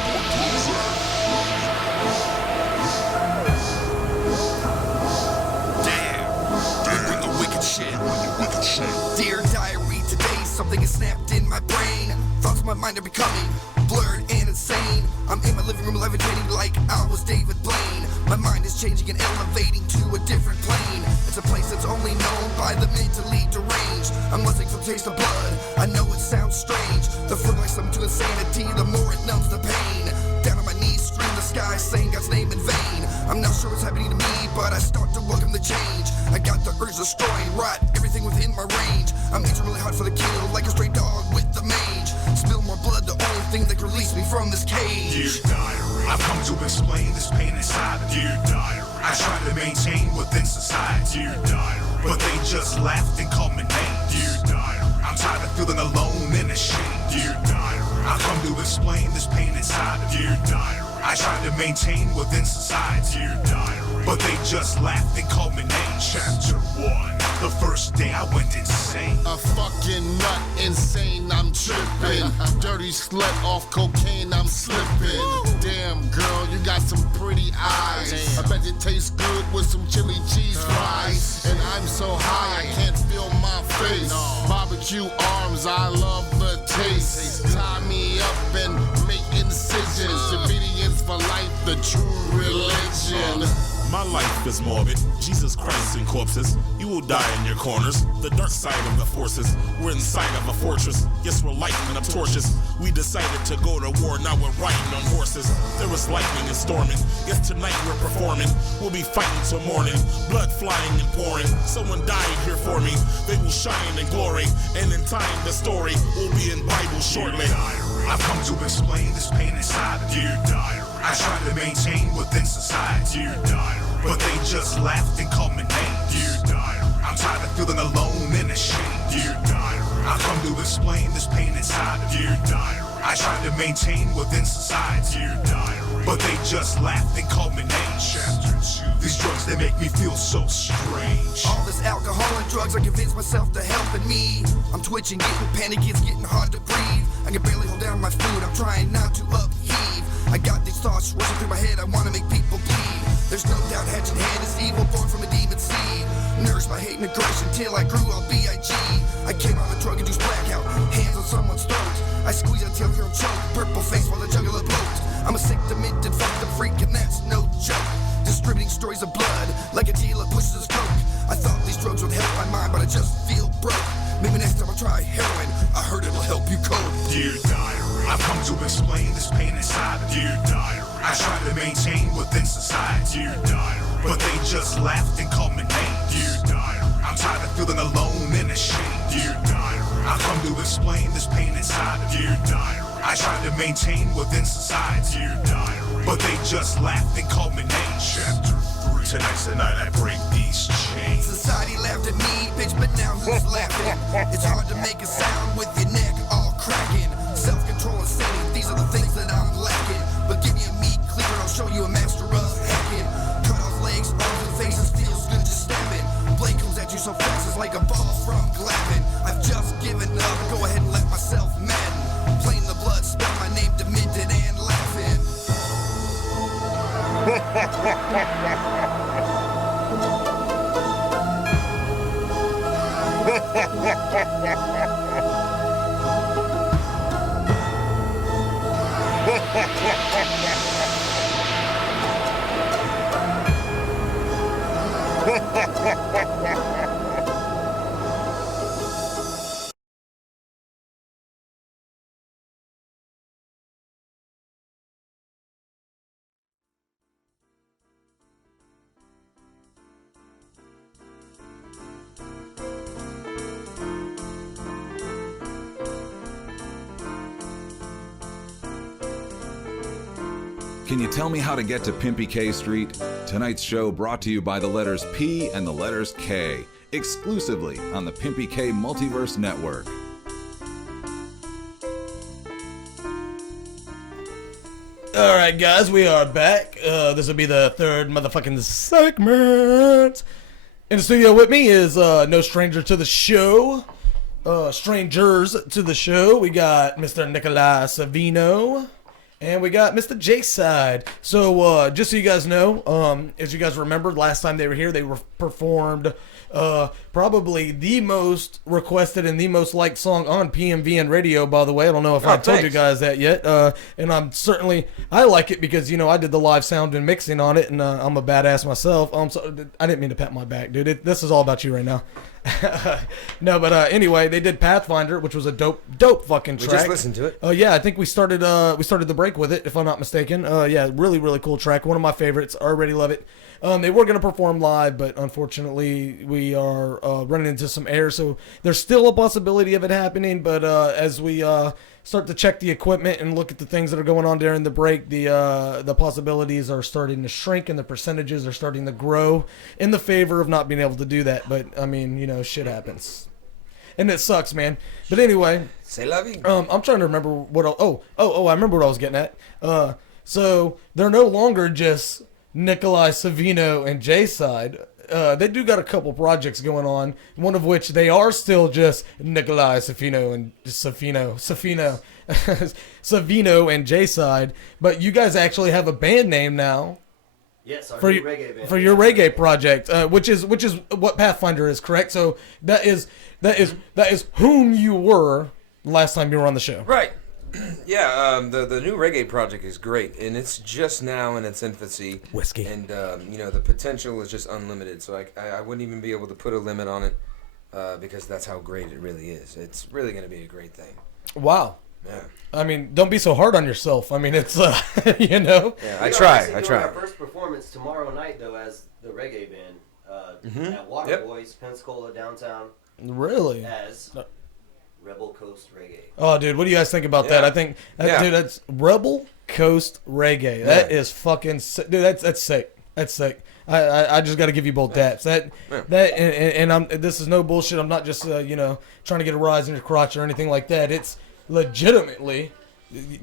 Damn, bring the wicked shit. Dear diary, today something is snapped in my brain. Thoughts in my mind are becoming blurred and insane. I'm in my living room levitating like I was David Blaine. My mind is changing and elevating to a different plane. It's a place that's only known by the mentally deranged. I'm losing some taste of blood, I know it sounds strange. The further I slip to insanity, the more it numbs the pain. Down on my knees, scream the sky, saying God's name in vain. I'm not sure what's happening to me, but I start to welcome the change. I got the urge to destroy and rot everything within my range. I'm itching really hard for the kill, like a stray dog with the mage. Spill more blood, the only thing that can release me from this cage. Dear diary, I've come to explain this pain inside of me. Dear diary, I try to maintain within society. Dear diary, but they just laughed and called me names. Dear diary, I'm tired of feeling alone and ashamed. Dear diary, I've come to explain this pain inside of me. Dear diary, I try to maintain within society. Dear diary, but they just laughed and called me names. Chapter 1. The first day I went insane. A fucking nut, insane, I'm tripping. Dirty slut off cocaine, I'm slipping. Damn girl, you got some pretty eyes. I bet it tastes good with some chili cheese fries. And I'm so high, I can't feel my face. Barbecue arms, I love the taste. Tie me up and make incisions. Obedience for life, the true religion. My life is morbid, Jesus Christ and corpses. You will die in your corners, the dark side of the forces. We're inside of a fortress, yes we're lighting up torches. We decided to go to war, now we're riding on horses. There was lightning and storming, yes tonight we're performing. We'll be fighting till morning, blood flying and pouring. Someone died here for me, they will shine in glory. And in time the story will be in Bible shortly. I've come to explain this pain inside of me. Dear diary, I try to maintain within society. Dear diary, but they just laughed and called me names. Dear diary, I'm tired of feeling alone and ashamed. Dear diary, I've come to explain this pain inside of me. Dear diary, I try to maintain within society. Dear diary, but they just laughed and called me names. Chapter 2. These drugs, they make me feel so strange. All this alcohol and drugs, I convince myself they're helping me. I'm twitching, getting panicky, it's getting hard to breathe. I can barely hold down my food, I'm trying not to upheave. I got these thoughts rushing through my head, I wanna make people bleed. There's no doubt Hatchet Head is evil, born from a demon seed. Nourished by hate and aggression till I grew up B.I.G. I came on a drug-induced blackout, hands on someone's throat. I squeeze until you're choked, purple face while the jugular blows. I'm a sick, demented, fucked up freak, and that's no joke. Distributing stories of blood, like a dealer pushes his coke. I thought these drugs would help my mind, but I just feel broke. Maybe next time I try heroin, I heard it'll help you cope. Dear diary, I've come to explain this pain inside of me. Dear diary, I try to maintain within society. Dear diary, but they just laughed and called me names. Dear diary, I'm tired of feeling alone and ashamed. Dear diary, I've come to explain this pain inside of me. Dear diary, I try to maintain within society. Dear diary, but they just laughed and called me names. Chapter 3. Tonight's the night I break these chains. Society laughed at me, bitch, but now who's laughing? It's hard to make a sound with your neck all cracking. Self-control and sanity, these are the things that I'm lacking. But give me a meat cleaver, I'll show you a master of hacking. Cut off legs, arms and faces, feels good just stabbing. Blade comes at you so fast, it's like a ball from Glavin. I've just given up, go ahead and let myself madden. Plain the blood, spell my name demented and laughing. Can you tell me how to get to Pimpy K Street? Tonight's show brought to you by the letters P and the letters K. exclusively on the PimpyK Multiverse Network. All right, guys, we are back. This will be the third motherfucking segment. In the studio with me is no stranger to the show. Strangers to the show. We got Mr. Nikolai Savino. And we got Mr. J-Side. So, just so you guys know, as you guys remember, last time they were here, they performed probably the most requested and the most liked song on PMVN Radio, by the way. I don't know if I told you guys that yet. And I like it because, you know, I did the live sound and mixing on it, and I'm a badass myself. I didn't mean to pat my back, dude. This is all about you right now. No, but anyway, they did Pathfinder, which was a dope fucking track. We just listened to it. Yeah, I think we started the break with it, if I'm not mistaken. Yeah, really, really cool track. One of my favorites. Already love it. They were going to perform live, but unfortunately we are running into some air, so there's still a possibility of it happening, but as we start to check the equipment and look at the things that are going on during the break, the possibilities are starting to shrink and the percentages are starting to grow in the favor of not being able to do that. But, I mean, you know, shit happens. And it sucks, man. But anyway, say love you. I'm trying to remember what I remember what I was getting at. So they're no longer just Nikolai Savino and J-Side. They do got a couple projects going on, one of which they are still just Nikolai Savino and Savino and J-Side, but you guys actually have a band name now. Yes, our for new reggae band. For your reggae project, which is what Pathfinder is, correct? So that is whom you were last time you were on the show. Right. Yeah, the new reggae project is great, and it's just now in its infancy. Whiskey. And, you know, the potential is just unlimited, so I wouldn't even be able to put a limit on it because that's how great it really is. It's really going to be a great thing. Wow. Yeah. I mean, don't be so hard on yourself. I mean, it's, you know. Yeah, I try. Our first performance tomorrow night, though, as the reggae band at Waterboys, Pensacola, downtown. Really? As Rebel Coast Reggae. Oh, dude, what do you guys think about that? I think, dude, that's Rebel Coast Reggae. Yeah. That is fucking sick. Dude, that's sick. That's sick. I just got to give you both daps. And I'm, this is no bullshit. I'm not just, you know, trying to get a rise in your crotch or anything like that. It's legitimately,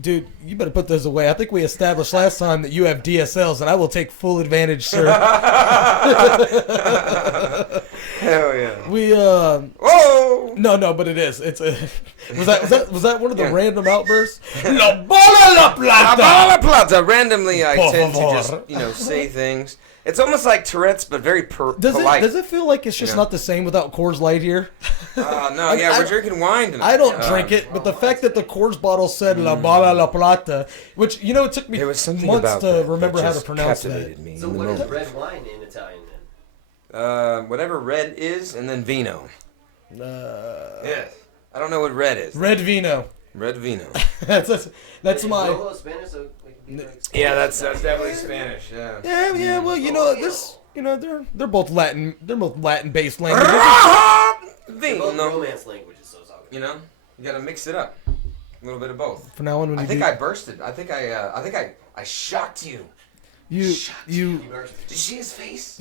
dude, you better put those away. I think we established last time that you have DSLs, and I will take full advantage, sir. Hell yeah. We whoa. No, but it is. It's was that one of the random outbursts? La bola la plata. La bola plata. Randomly, I tend to just, you know, say things. It's almost like Tourette's, but very polite. Does it feel like it's just not the same without Coors Light here? No, yeah, we're drinking wine tonight. I don't drink it, but the fact that the Coors bottle said La Bola La Plata, which, you know, it took me months to remember how to pronounce that. So what is red wine in Italian then? Whatever red is, and then vino. Yes. I don't know what red is. Red vino. Red vino. that's my... Spanish, so yeah, that's definitely Spanish. Yeah. Yeah. Well, you know, they're both Latin. They're both Latin-based languages. They're both romance languages, so you know, you gotta mix it up. A little bit of both. From now on, when I think I bursted. I think I shocked you. You did you see his face?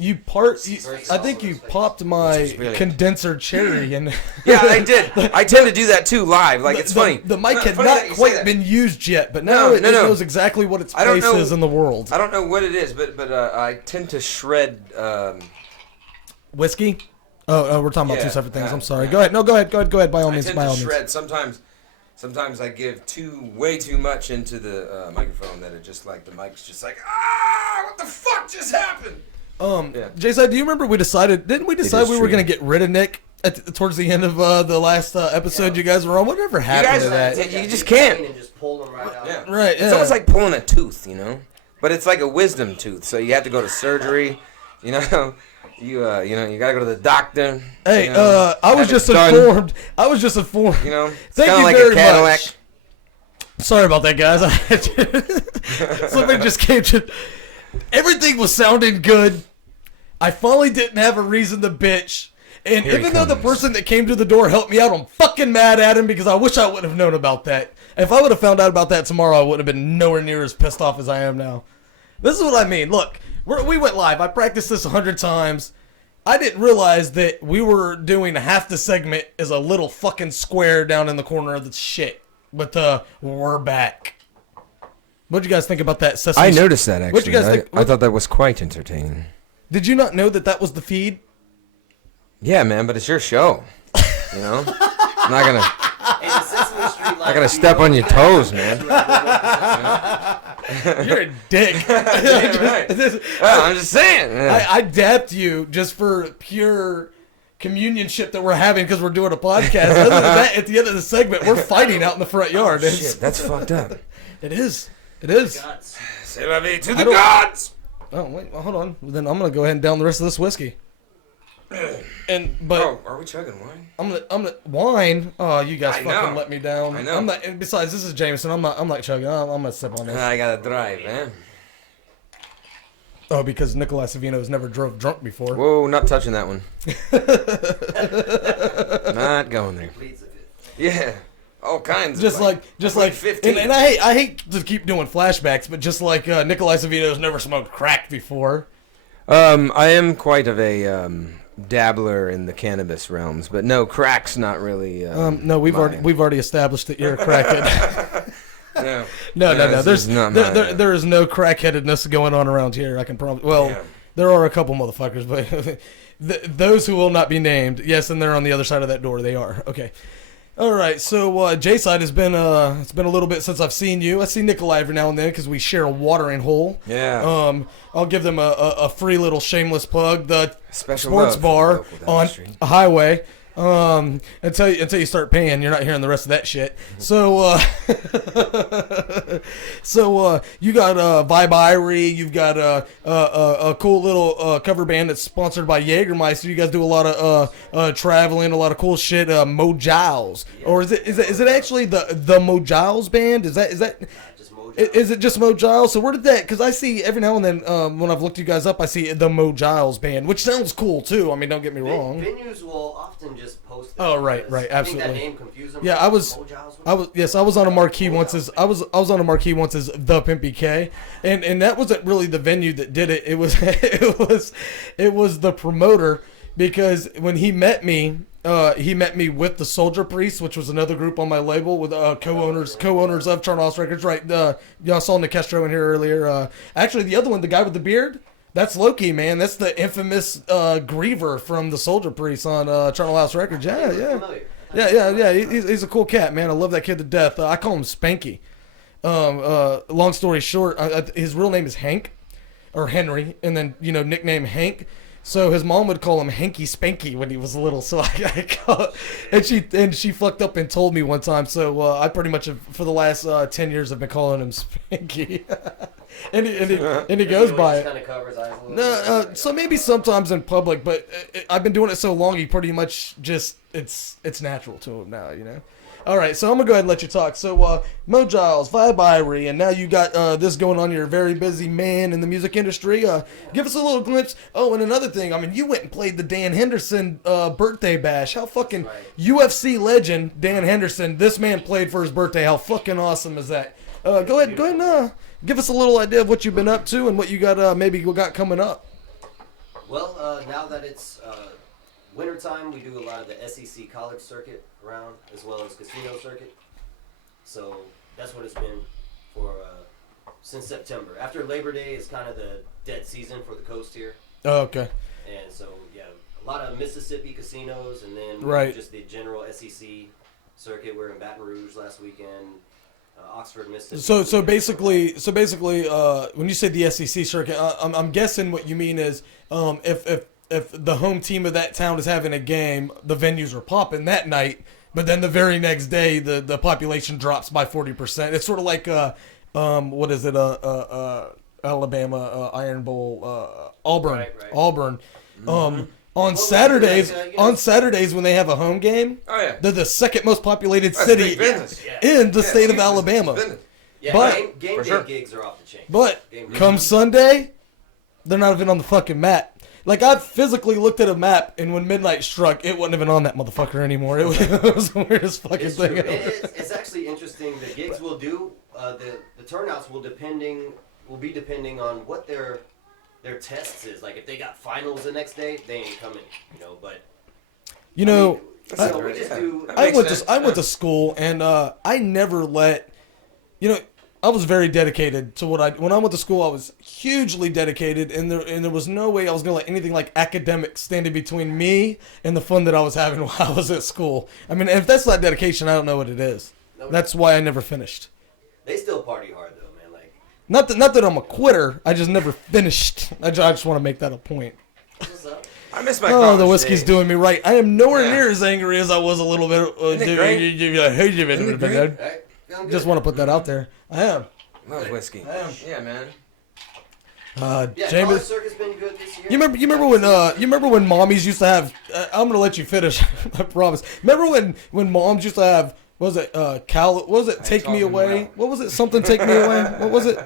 I think you popped my condenser cherry, and yeah, I did. I tend to do that too live. Like it's funny. The mic had not quite been used yet, but now it knows exactly what its place is in the world. I don't know what it is, but I tend to shred whiskey. Oh, we're talking about two separate things. I'm sorry. Go ahead. No, go ahead. By all means. I tend to shred. Sometimes I give way too much into the microphone that it just like the mic's just like what the fuck just happened? Jason, do you remember didn't we decide we were gonna get rid of Nick towards the end of the last episode you guys were on? Whatever happened to that? You just can't. And just pull them right out. Yeah. Right. It's almost like pulling a tooth, you know, but it's like a wisdom tooth, so you have to go to surgery, you know. You gotta go to the doctor. Hey, you know, I was just informed. You know, it's thank you like very a Cadillac. much. Sorry about that, guys. Something just came to. Everything was sounding good. I finally didn't have a reason to bitch. And even though the person that came to the door helped me out, I'm fucking mad at him because I wish I would have known about that. If I would have found out about that tomorrow, I would have been nowhere near as pissed off as I am now. This is what I mean. Look. We went live. I practiced this 100 times. I didn't realize that we were doing half the segment as a little fucking square down in the corner of the shit. But we're back. What'd you guys think about that? Sesame I noticed that, actually. What'd you guys think? I thought that was quite entertaining. Did you not know that was the feed? Yeah, man, but it's your show. You know? I'm not gonna step on your toes, man. You're a dick. I'm just saying. I dapped you just for pure communionship that we're having because we're doing a podcast. Other than that, at the end of the segment, we're fighting out in the front yard. Shit, that's fucked up. It is. It is. C'est la vie to the gods. Oh wait, well, hold on. Well, then I'm gonna go ahead and down the rest of this whiskey. But are we chugging wine? I'm gonna wine. Oh, you guys I fucking know. let me down. I know. I'm not. And besides, this is Jameson. I'm not chugging. I'm gonna sip on this. I gotta drive, man. Oh, because Nikolai Savino's never drove drunk before. Whoa, not touching that one. Not going there. Yeah, all kinds. Just like 15. and I hate to keep doing flashbacks, but just like Nikolai Savino's never smoked crack before. I am quite of a dabbler in the cannabis realms, but no, crack's not really. No, we've already established that you're a crackhead. No. No. This is not my- There is no crackheadedness going on around here. I can probably. Well, Yeah. there are a couple motherfuckers, but those who will not be named. Yes, and they're on the other side of that door. They are okay. All right. So J-Side has been it's been a little bit since I've seen you. I see Nikolai every now and then because we share a watering hole. Yeah. I'll give them a free little shameless plug. The Special sports love bar for the local on industry. a highway. Until you start paying, you're not hearing the rest of that shit. So, you got Vibe Irie, you've got a cool little cover band that's sponsored by Jägermeister. You guys do a lot of traveling, a lot of cool shit. Mo Giles, or is it actually the Mo Giles band? Is that? Is it just Mo Giles? So where did that? Because I see every now and then when I've looked you guys up, I see the Mo Giles band, which sounds cool too. I mean, don't get me wrong. Venues will often just post. Oh right, absolutely. I think that name confused them. Yeah, I was on a marquee once as I was on a marquee once as the Pimpy K, and that wasn't really the venue that did it. It was it was the promoter, because when he met me with the Soldier Priest, which was another group on my label with co-owners of Charnel House Records. Right, y'all saw Nicastro in here earlier. Actually, the other one, the guy with the beard, that's Loki, man. That's the infamous Griever from the Soldier Priest on Charnel House Records. Yeah. He's a cool cat, man. I love that kid to death. I call him Spanky. Long story short, his real name is Hank, or Henry, and then nickname Hank. So his mom would call him Hanky Spanky when he was little. So I call it, and she fucked up and told me one time. So I pretty much for the last 10 years have been calling him Spanky, and he goes by it. Kind of covers eyes a little No, so maybe sometimes in public, but I've been doing it so long, he pretty much just it's natural to him now, All right, so I'm gonna go ahead and let you talk. So Mo Giles, Vibe Irie, and now you got this going on. You're a very busy man in the music industry. Give us a little glimpse. Oh, and another thing, I mean, you went and played the Dan Henderson birthday bash. How fucking UFC legend Dan Henderson? This man played for his birthday. How fucking awesome is that? Go ahead and give us a little idea of what you've been up to and what you got maybe got coming up. Well, now that it's wintertime, we do a lot of the SEC college circuit around, as well as casino circuit. So that's what it's been for since September. After Labor Day is kind of the dead season for the coast here. Oh, okay. And so, yeah, a lot of Mississippi casinos, and then Right. just the general SEC circuit. We're in Baton Rouge last weekend, Oxford, Mississippi. So basically, when you say the SEC circuit, I'm guessing what you mean is if the home team of that town is having a game, the venues are popping that night, but then the very next day the population drops by 40%. It's sort of like what is it? Alabama Iron Bowl, Auburn, Right. Auburn. Mm-hmm. On Saturdays, when they have a home game, they're the second most populated city in the state of Alabama. Yeah, But game day gigs are off the chain. But come Sunday, they're not even on the fucking map. Like, I physically looked at a map, and when midnight struck, it wasn't even on that motherfucker anymore. It was the weirdest fucking thing ever. It's actually interesting. The gigs we'll do, the turnouts will be depending on what their their tests is. Like if they got finals the next day, they ain't coming. But you know, we just do. I went to school and I never let I was very dedicated to when I went to school. I was hugely dedicated, and there was no way I was gonna let anything like academics stand in between me and the fun that I was having while I was at school. I mean, if that's not dedication, I don't know what it is. That's why I never finished. They still party hard though, man. Like not that I'm a quitter. I just never finished. I just want to make that a point. I miss my the whiskey's doing me right. I am nowhere near as angry as I was a little bit. Just want to put that out there. I am. Love whiskey. I am. Yeah, man. Jamie, College Circuit's been good this year. you remember when mommies used to have? I'm gonna let you finish. I promise. Remember when moms used to have? What was it What was it? Take Me Away. What was it? Something Take Me Away. What was it?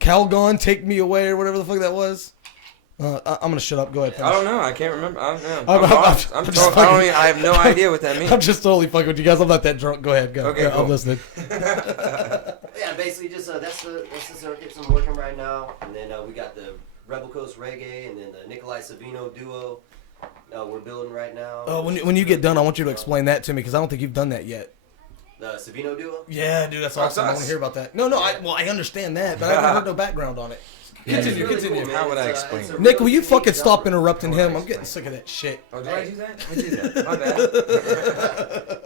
Calgon Take Me Away or whatever the fuck that was. I'm gonna shut up. Go ahead. Finish. I don't know. I can't remember. I don't know. I have no idea what that means. I'm just totally fucking with you guys. I'm not that drunk. Go ahead. Go. Okay, cool. I'm listening. Yeah, basically just that's the circuits I'm working right now, and then we got the Rebel Coast Reggae, and then the Nikolai Savino duo. We're building right now. When you get done, I want you to explain that to me because I don't think you've done that yet. The Savino duo. Yeah, dude, that's awesome. I want to hear about that. No, I understand that, but I haven't heard no background on it. Continue. Cool, how would I explain? Nick, will you fucking stop interrupting him? I'm getting sick of that shit. Oh, did I do that? I did that. My bad.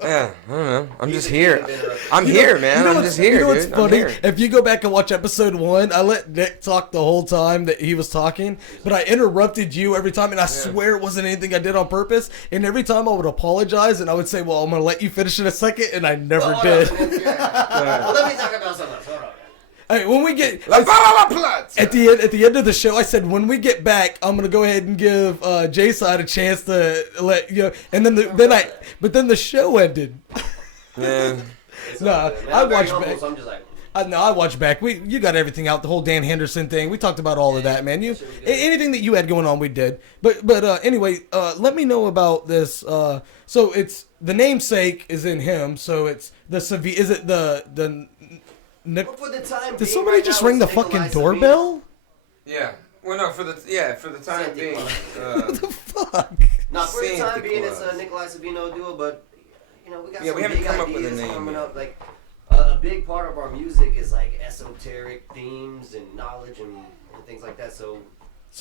Yeah, I don't know. I'm just here. I'm here, man. I'm just here, You know what's dude. funny? If you go back and watch episode 1, I let Nick talk the whole time that he was talking, but I interrupted you every time, and I swear it wasn't anything I did on purpose. And every time I would apologize, and I would say, "Well, I'm gonna let you finish in a second," and I never did. Well, let me talk about something else. Hold on. Hey, when we get at the end of the show, I said when we get back, I'm gonna go ahead and give J-Side a chance to let you know, and then the show ended. Yeah. No, I watched humble, back. so I'm just like, I watched back. You got everything out, the whole Dan Henderson thing. We talked about all of that, man. Anything that you had going on, we did. But anyway, let me know about this. So it's the namesake is in him. So it's the is it the for the time Did being, somebody right just now, ring the it's fucking Nikolai doorbell? Yeah. Well, no, for the time being. What the fuck? Not for the Santa time being, Claus. it's a Nikolai Savino duo, but we got Yeah, some we haven't big come up with a ideas name coming yet. up. Like a big part of our music is like esoteric themes and knowledge and things like that. So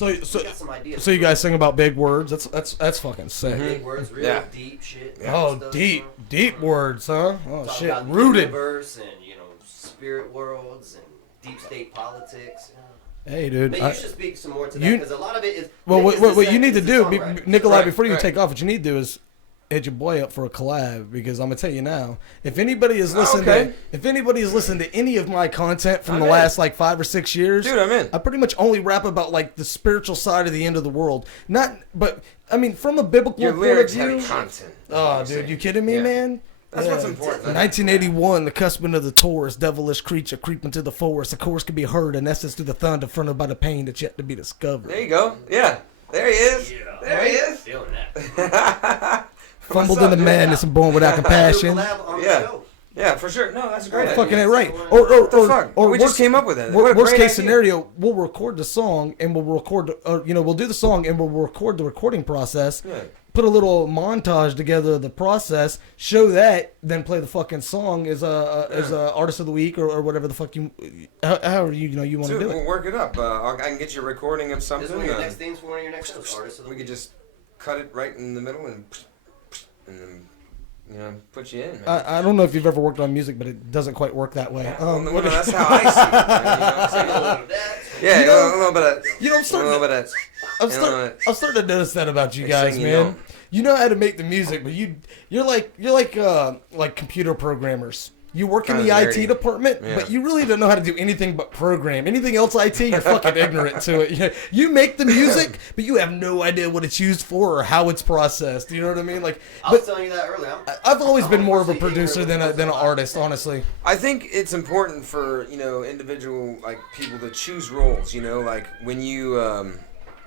we got some ideas. So you guys sing about big words? That's fucking sick. Big words, real deep shit. Oh, stuff, deep words, huh? Oh Talk shit, about the rooted. universe and spirit worlds and deep state politics. Hey, dude. Maybe you should speak some more to that because a lot of it is. Well, what you need to do, Nikolai, Right, before you right. take off, what you need to do is hit your boy up for a collab because I'm gonna tell you now, if anybody has listened to any of my content from the last like 5 or 6 years, Dude, I'm in. I pretty much only rap about like the spiritual side of the end of the world. But I mean, from a biblical Your point of lyrics view. have content. Oh, dude, you kidding me, man? That's what's important. 1981, the cusping of the Taurus, devilish creature creeping to the forest. The chorus can be heard, in essence, through the thunder, fronted by the pain that's yet to be discovered. There you go. Yeah. There he is. Yeah. There he is. Feeling that. Fumbled in the madness and born without compassion. Yeah, for sure. No, that's great. Fucking it right. Or we just came up with it. Worst case scenario, we'll record the song and we'll record, we'll do the song and we'll record the recording process. Yeah. Put a little montage together of the process, show that, then play the fucking song as a artist of the week or whatever the fuck however you want to do it. We'll work it up. I can get you a recording of something. This is one of your next themes for one of your next shows, artists of the We week. could just cut it right in the middle and then put you in. Man. I don't know if you've ever worked on music, but it doesn't quite work that way. Well, that's how I see it. Man, yeah, a little bit of. I'm starting to notice that about you Next guys, thing you man. know. You know how to make the music, but you're like computer programmers. You work in the Kinda IT nerdy. department, Yeah. but you really don't know how to do anything but program. Anything else IT, you're fucking ignorant to it. You make the music, but you have no idea what it's used for or how it's processed. You know what I mean? Like, I was telling you that earlier. I've always been more of a producer than an artist, honestly. I think it's important for individual people to choose roles. Like when you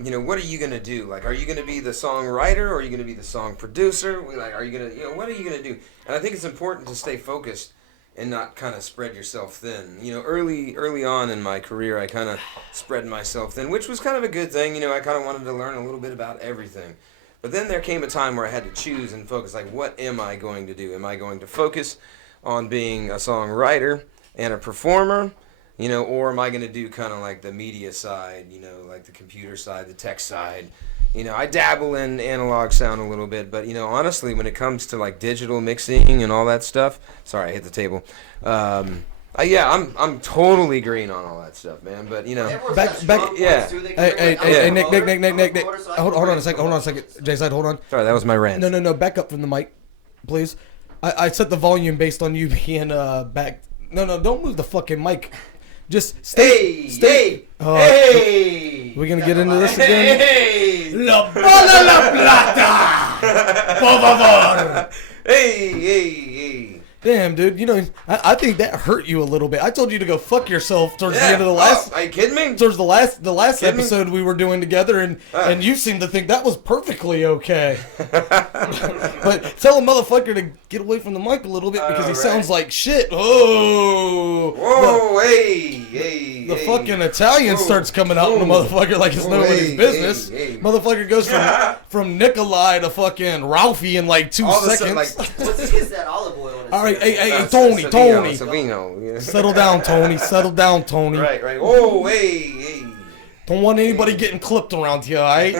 what are you gonna do? Like, are you gonna be the songwriter or are you gonna be the song producer? Like, are you gonna what are you gonna do? And I think it's important to stay focused and not kind of spread yourself thin. You know, early on in my career, I kind of spread myself thin, which was kind of a good thing. You know, I kind of wanted to learn a little bit about everything. But then there came a time where I had to choose and focus, like, what am I going to do? Am I going to focus on being a songwriter and a performer, you know, or am I going to do kind of like the media side, you know, like the computer side, the tech side? You know, I dabble in analog sound a little bit, but, you know, honestly, when it comes to, like, digital mixing and all that stuff, sorry, I hit the table. I'm totally green on all that stuff, man. But, you know, yeah. Hey, Nick. Hold on a second. Jay-Side, hold on. Sorry, that was my rant. No, back up from the mic, please. I set the volume based on you being back. No, don't move the fucking mic. Just stay. Hey! We gonna get into this again? Hey! La bola la plata! Por favor! Hey! Damn, dude. You know, I think that hurt you a little bit. I told you to go fuck yourself towards the end of the last. Are you kidding me? Towards the last episode we were doing together, and you seemed to think that was perfectly okay. But tell a motherfucker to get away from the mic a little bit because he sounds like shit. Oh! Whoa! Hey! The fucking Italian starts coming out in the motherfucker like it's nobody's business. Motherfucker goes from Nikolai to fucking Ralphie in like 2 seconds. What is that olive oil in his All right, hey, Tony. Savino. Settle down, Tony. Right. Oh, hey. Don't want anybody getting clipped around here, all right?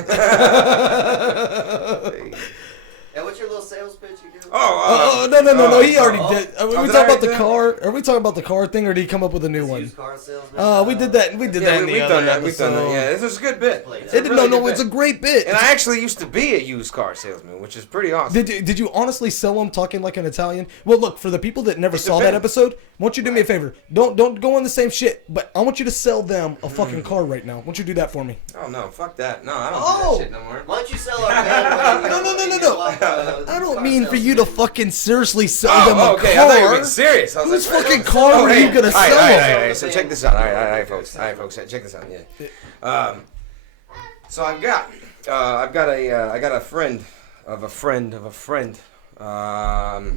And what's your little sales pitch you do? No. He already did. Are we talking about the car? Are we talking about the car thing, or did he come up with a new one? Used car salesman. We did that. We've done that. Yeah, this is a good bit. It's a great bit. And I actually used to be a used car salesman, which is pretty awesome. Did you honestly sell them talking like an Italian? Well, look, for the people that never saw that episode, I want you to do me a favor. Don't go on the same shit, but I want you to sell them a fucking car right now. Why don't you do that for me? Oh, no, fuck that. No, I don't do that shit no more. Why don't you sell our van? No. I don't mean for you to fucking seriously sell them a car. Okay, I thought you were being serious. Whose fucking car are you gonna sell them? All right, so check this out. All right, folks, check this out. Yeah. So I got a friend of a friend of a friend. You know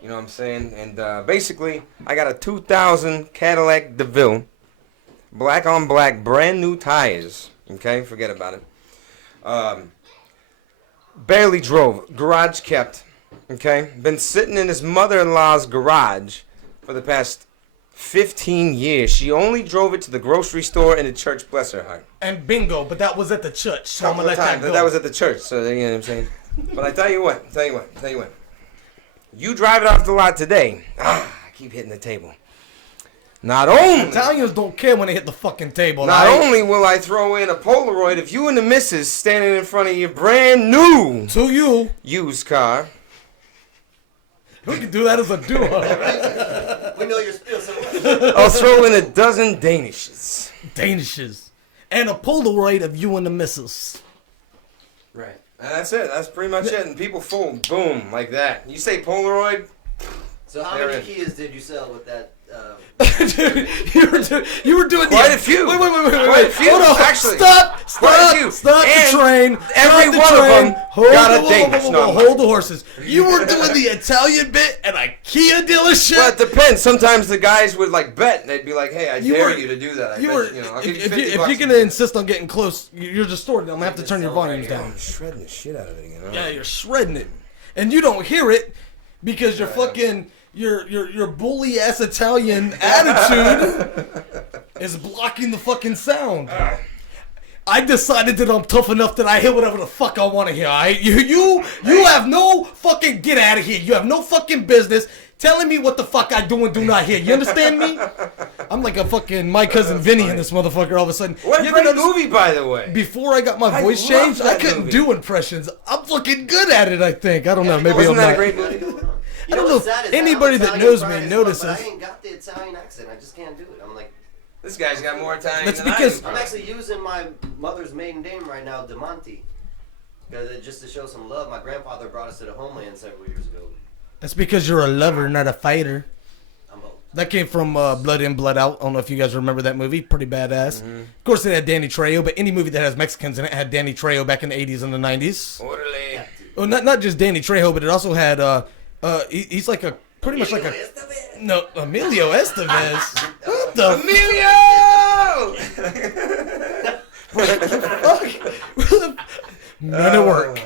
what I'm saying? And basically, I got a 2000 Cadillac DeVille, black on black, brand new tires. Okay, forget about it. Barely drove, garage kept. Okay, been sitting in his mother-in-law's garage for the past 15 years. She only drove it to the grocery store and the church, bless her heart. And bingo, but that was at the church, so I'm gonna let that go. That was at the church, so you know what I'm saying? But I tell you what. You drive it off the lot today. I keep hitting the table. Not only Italians don't care when they hit the fucking table. Not only will I throw in a Polaroid of you and the missus standing in front of your brand new used car. We can do that as a duo. We know you're still so. I'll throw in a dozen Danishes. And a Polaroid of you and the missus. Right. And that's it. That's pretty much it. And people fold. Boom. Like that. You say Polaroid. So how many Kias did you sell with that? You were doing quite a few. Wait. Quite a few. Hold on. Actually, Stop the train. Every one of them got a Danish. Hold the horses. You were doing the Italian bit at a Kia dealership. Well, it depends. Sometimes the guys would like bet, and they'd be like, "Hey, I dare you to do that." If you're gonna insist on getting close, you're distorted. I'm gonna have to turn your volumes down. I'm shredding the shit out of it again. Yeah, you're shredding it, and you don't hear it because you're fucking. Your bully ass Italian attitude is blocking the fucking sound. I decided that I'm tough enough that I hear whatever the fuck I want to hear. Alright, you have no fucking get out of here. You have no fucking business telling me what the fuck I do and do not hear. You understand me? I'm like a fucking My Cousin Vinny in this motherfucker all of a sudden. What a great movie, by the way. Before I got my voice changed, I couldn't do impressions. I'm fucking good at it, I think. I don't know. Maybe I'm not. Wasn't that a great movie? I don't know if anybody that knows me notices. I ain't got the Italian accent. I just can't do it. I'm like, this guy's got more Italian That's than because I do. I'm actually using my mother's maiden name right now, Demonte. Because just to show some love, my grandfather brought us to the homeland several years ago. That's because you're a lover, not a fighter. I'm both. That came from Blood In, Blood Out. I don't know if you guys remember that movie. Pretty badass. Mm-hmm. Of course, it had Danny Trejo, but any movie that has Mexicans in it had Danny Trejo back in the 80s and the 90s. Orderly. Well, not just Danny Trejo, but it also had he's like a pretty much like a No, Emilio Estevez. What the Emilio! Men at work.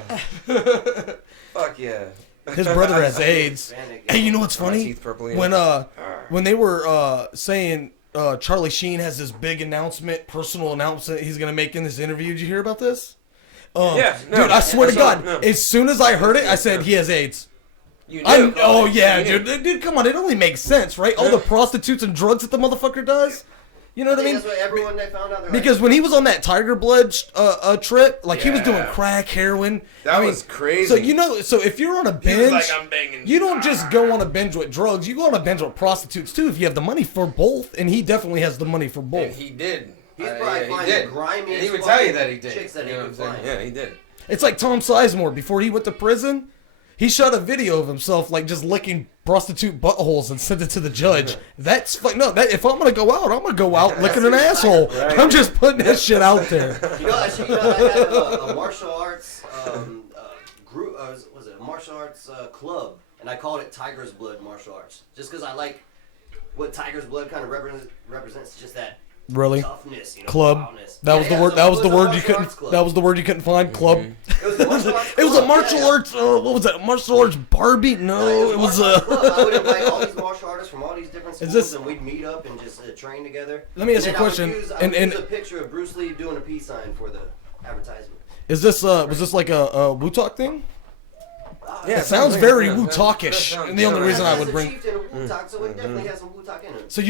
Fuck yeah. His brother has AIDS. Hey, you know what's funny? When they were saying Charlie Sheen has this big personal announcement he's gonna make in this interview. Did you hear about this? Yeah, no, dude, I swear to God, no. as soon as I heard it, I said he has AIDS. You knew. Oh yeah, dude, come on, it only makes sense, right? All the prostitutes and drugs that the motherfucker does. You know what I mean? That's what everyone they found out. Because when he was on that Tiger Blood trip, like he was doing crack, heroin. That was crazy. So if you're on a binge, He was like, I'm banging. you don't just go on a binge with drugs. You go on a binge with prostitutes too if you have the money for both. And he definitely has the money for both. And he did. He's probably finding the grimiest And he would tell you that he did. chicks that he You know could what I'm find. saying? Yeah, he did. It's like Tom Sizemore before he went to prison. He shot a video of himself like just licking prostitute buttholes and sent it to the judge. That's if I'm gonna go out, I'm gonna go out licking an asshole. Right. I'm just putting that shit out there. I had a martial arts group. Was it a martial arts club? And I called it Tiger's Blood Martial Arts, just because I like what Tiger's Blood kind of represents. Just that Really? toughness, Club. wildness. That was the word. That was the word you couldn't. That was the word you couldn't find. Club. It was a martial arts. What was that? Martial arts Barbie? No, it was a. I would invite all these martial artists from all these different schools, and we'd meet up and just train together. Let me ask you a And then question. I would use a picture of Bruce Lee doing a peace sign for the advertisement. Is this was this like a Wu Talk thing? Yeah, it sounds very Wu Talkish. Talkish, and the only reason I would bring. So it definitely has some Wu Talk in it. So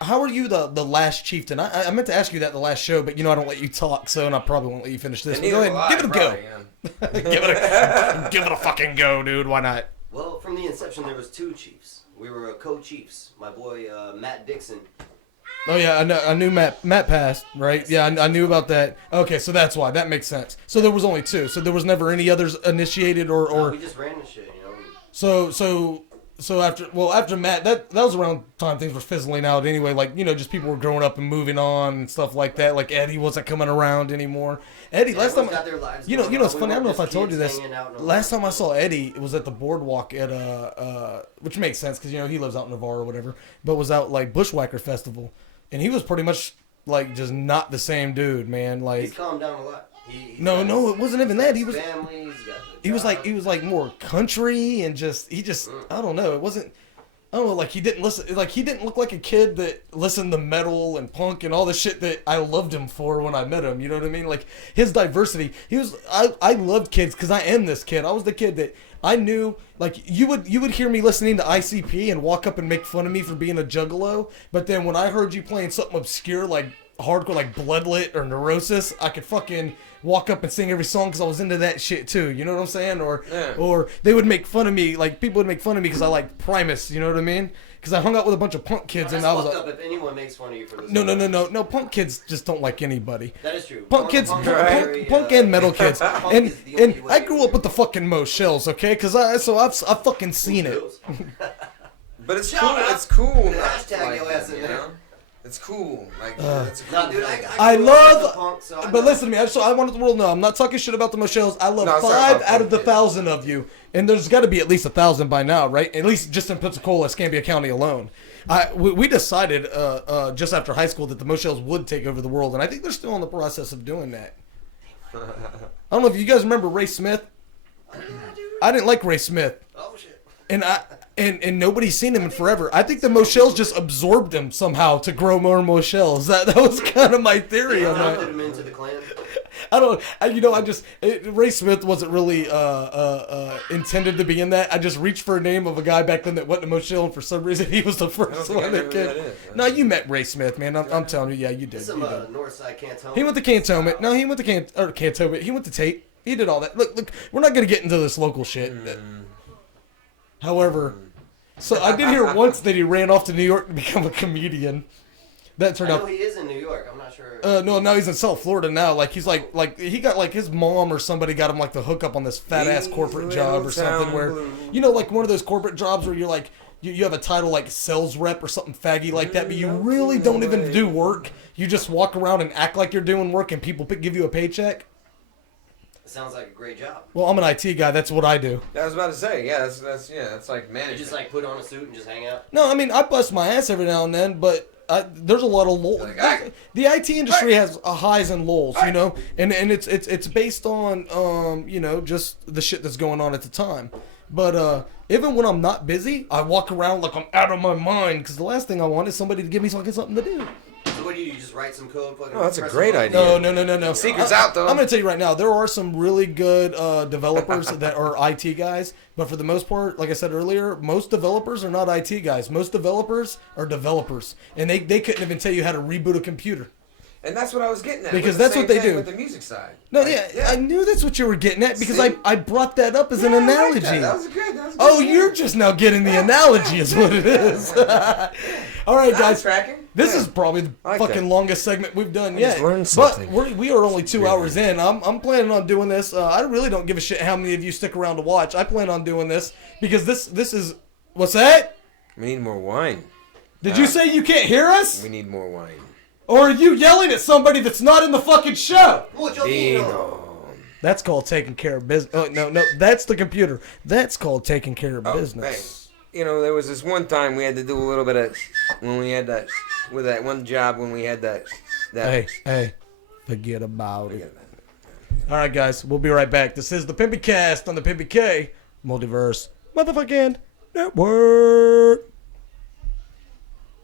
how are you the last chieftain? I meant to ask you that the last show, but I don't let you talk, so and I probably won't let you finish this. But go ahead, give it a go. Give it a fucking go, dude. Why not? Well, from the inception, there was 2 chiefs. We were co-chiefs. My boy Matt Dixon. Oh yeah, I knew Matt passed, right? Yeah, I knew about that. Okay, so that's why. That makes sense. So there was only 2. So there was never any others initiated or. No, we just ran the shit, you know. So after Matt, that was around time things were fizzling out anyway. Like just people were growing up and moving on and stuff like that. Like Eddie wasn't coming around anymore. Eddie, last time it's funny. I don't know if I told you this. Last time I saw Eddie, it was at the boardwalk at which makes sense because he lives out in Navarre or whatever, but was out like Bushwhacker Festival, and he was pretty much like just not the same dude, man. Like he's calmed down a lot. No, it wasn't even that. He was. Family, he was like more country and I don't know. It wasn't. I don't know. Like he didn't listen. Like he didn't look like a kid that listened to metal and punk and all the shit that I loved him for when I met him. You know what I mean? Like his diversity. He was. I loved kids because I am this kid. I was the kid that I knew. Like you would hear me listening to ICP and walk up and make fun of me for being a juggalo. But then when I heard you playing something obscure like hardcore like Bloodlit or Neurosis, I could fucking walk up and sing every song because I was into that shit too. You know what I'm saying? Or they would make fun of me. Like people would make fun of me because I like Primus. You know what I mean? Because I hung out with a bunch of punk kids and I was up if anyone makes fun of you for listening. No. Punk kids just don't like anybody. That is true. Punk and metal kids. And I grew up with the fucking Moshells, okay? Because I've fucking seen it. But it's cool. It's cool. Hashtag your ass in there. It's cool. Like, dude, I love, punk, so but listen to me. I wanted the world to know. I'm not talking shit about the Moshells. I love 5 out of the 1,000 of you, and there's got to be at least 1,000 by now, right? At least just in Pensacola, Escambia County alone. We decided just after high school that the Moshells would take over the world, and I think they're still in the process of doing that. I don't know if you guys remember Ray Smith. I didn't like Ray Smith. Oh shit. And nobody's seen him in forever. I think the Moshells just absorbed him somehow to grow more Moshells. That was kind of my theory on that. Put him into the clan. Ray Smith wasn't really intended to be in that. I just reached for a name of a guy back then that wasn't a Moshell, and for some reason he was the first one that came. No, you met Ray Smith, man. I'm telling you, yeah, you did. Some Northside Cantonment. He went to Cantonment. No, he went to Cantonment. He went to Tate. He did all that. Look, we're not gonna get into this local shit. However, so I did hear once that he ran off to New York to become a comedian. That turned out. He is in New York. I'm not sure. No, now he's in South Florida now. Like he's like he got like his mom or somebody got him like the hookup on this fat ass corporate job or something where like one of those corporate jobs where you're like you have a title like sales rep or something faggy like that, but you really don't even do work. You just walk around and act like you're doing work, and people give you a paycheck. sounds like a great job. Well, I'm an IT guy. That's what I do. I was about to say, yeah, that's like management. You just like put on a suit and just hang out? No, I mean, I bust my ass every now and then, but there's a lot of lulls. The IT industry has highs and lulls, you know, and it's based on you know, just the shit that's going on at the time. But even when I'm not busy, I walk around like I'm out of my mind because the last thing I want is somebody to give me fucking something to do. So what do you just write some code? Oh, that's a great idea. No. Secret's out, though. I'm going to tell you right now, there are some really good developers that are IT guys, but for the most part, like I said earlier, most developers are not IT guys. Most developers are developers, and they couldn't even tell you how to reboot a computer. And that's what I was getting at. Because with the that's same what they thing do. With the music side. No, I knew that's what you were getting at because I brought that up as an I analogy. like that was good. Oh, you're just now getting the analogy is what it is. All right, guys. This is probably the fucking longest segment we've done yet. just learned something. But we are only 2 hours in. I'm planning on doing this. I really don't give a shit how many of you stick around to watch. I plan on doing this because this is... What's that? We need more wine. Did you say you can't hear us? We need more wine. Or are you yelling at somebody that's not in the fucking show? Dino. That's called taking care of business. Oh, no, that's the computer. That's called taking care of business. Hey, you know, there was this one time we had to do a little bit of when we had that with that one job when we had that. Hey, forget about it. All right, guys, we'll be right back. This is the PimpyCast on the PimpyK Multiverse Motherfucking Network.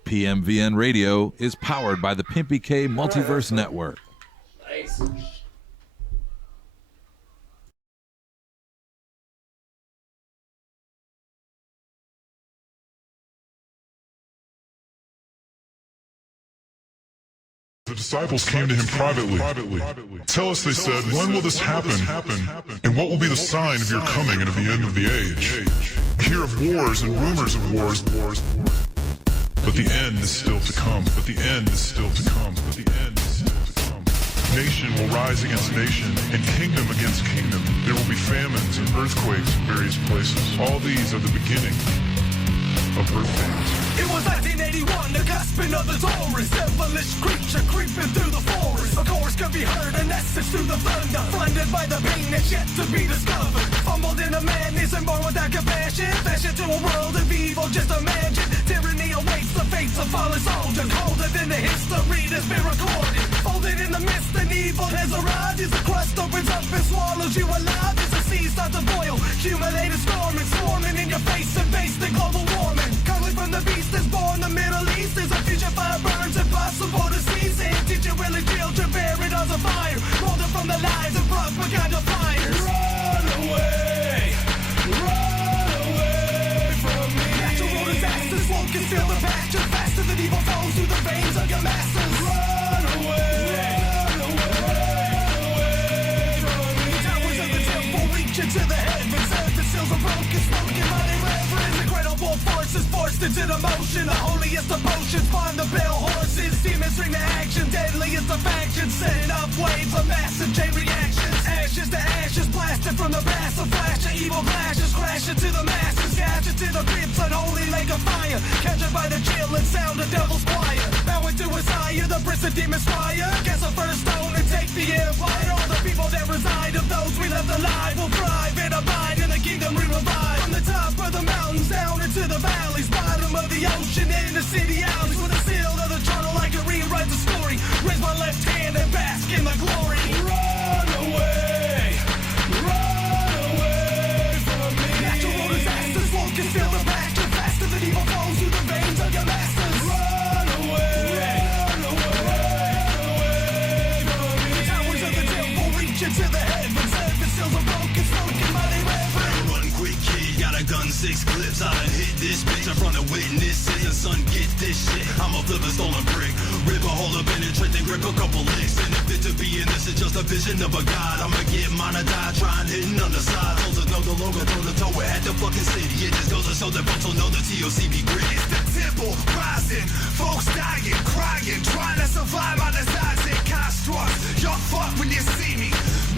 PMVN Radio is powered by the PimpyK Multiverse Network. Nice. The disciples came to him privately. Tell us, they said, when will this happen? And what will be the sign of your coming and of the end of the age? We hear of wars and rumors of wars. But the end is still to come. Nation will rise against nation, and kingdom against kingdom. There will be famines and earthquakes in various places. All these are the beginning of earth pains. It was 1981, the cusping of the Taurus, devilish creature creeping through the forest. A chorus could be heard, a message through the thunder, blinded by the pain that's yet to be discovered. Fumbled in a madness and born without compassion, fashion to a world of evil, just imagine. Tyranny awaits the fates of fallen soldiers, colder than the history that's been recorded. Folded in the mist and evil has arrived, as the crust opens up and swallows you alive, as the seas start to boil, accumulated storming, swarming in your face and face the global warming. Coming from the beast that's born the Middle East, is a future fire burns impossible to cease. And teach your really children buried on the fire, molded from the lies of propaganda fires. Run away from me. Natural disasters won't conceal the pasture, faster than evil flows through the veins of your masters. Run away from me. The towers of the temple reach into the heavens, the seals are broken, spoken by their reverence. Incredible forces forced into the motion, the holiest of potions find the bell horses. Demons bring to action, deadliest of factions, setting up waves of massive chain reactions. Ashes to ashes, blasted from the past, a flash of evil flashes, crash into the masses, gash into the ribs, unholy lake of fire, captured by the chill and sound of devil's choir. Bowing to his higher, the prison demon's fire, cast a first stone and take the empire. All the people that reside, of those we left alive, will thrive and abide in the kingdom we revive. From the top of the mountains down into the valleys, bottom of the ocean, in the city alleys, with a seal of the journal I can rewrite the story. Raise my left hand and bask in the glory. Run away from me. Natural disasters won't conceal the pasture, faster than evil flows through the veins of your masters. Run away from me. The towers of the temple reach into the heavens, heaven seals are broken, spoken by their reverence. Run quick, kid, got a gun, 6 clips, I done hit this bitch in front of witnesses, and son, get this shit, I'ma flip a stolen brick, rip a hole, penetrate, then grip a couple licks, and if it to be in this is just a vision of a god, I'ma get mine or die, trying hitting on the side, soldiers know the logo, throw the toe at the fucking city, it just goes to show that folks will know the TOC be gritty. It's the temple rising, folks dying, crying, trying to survive on the sides and constructs. Y'all fuck when you see me,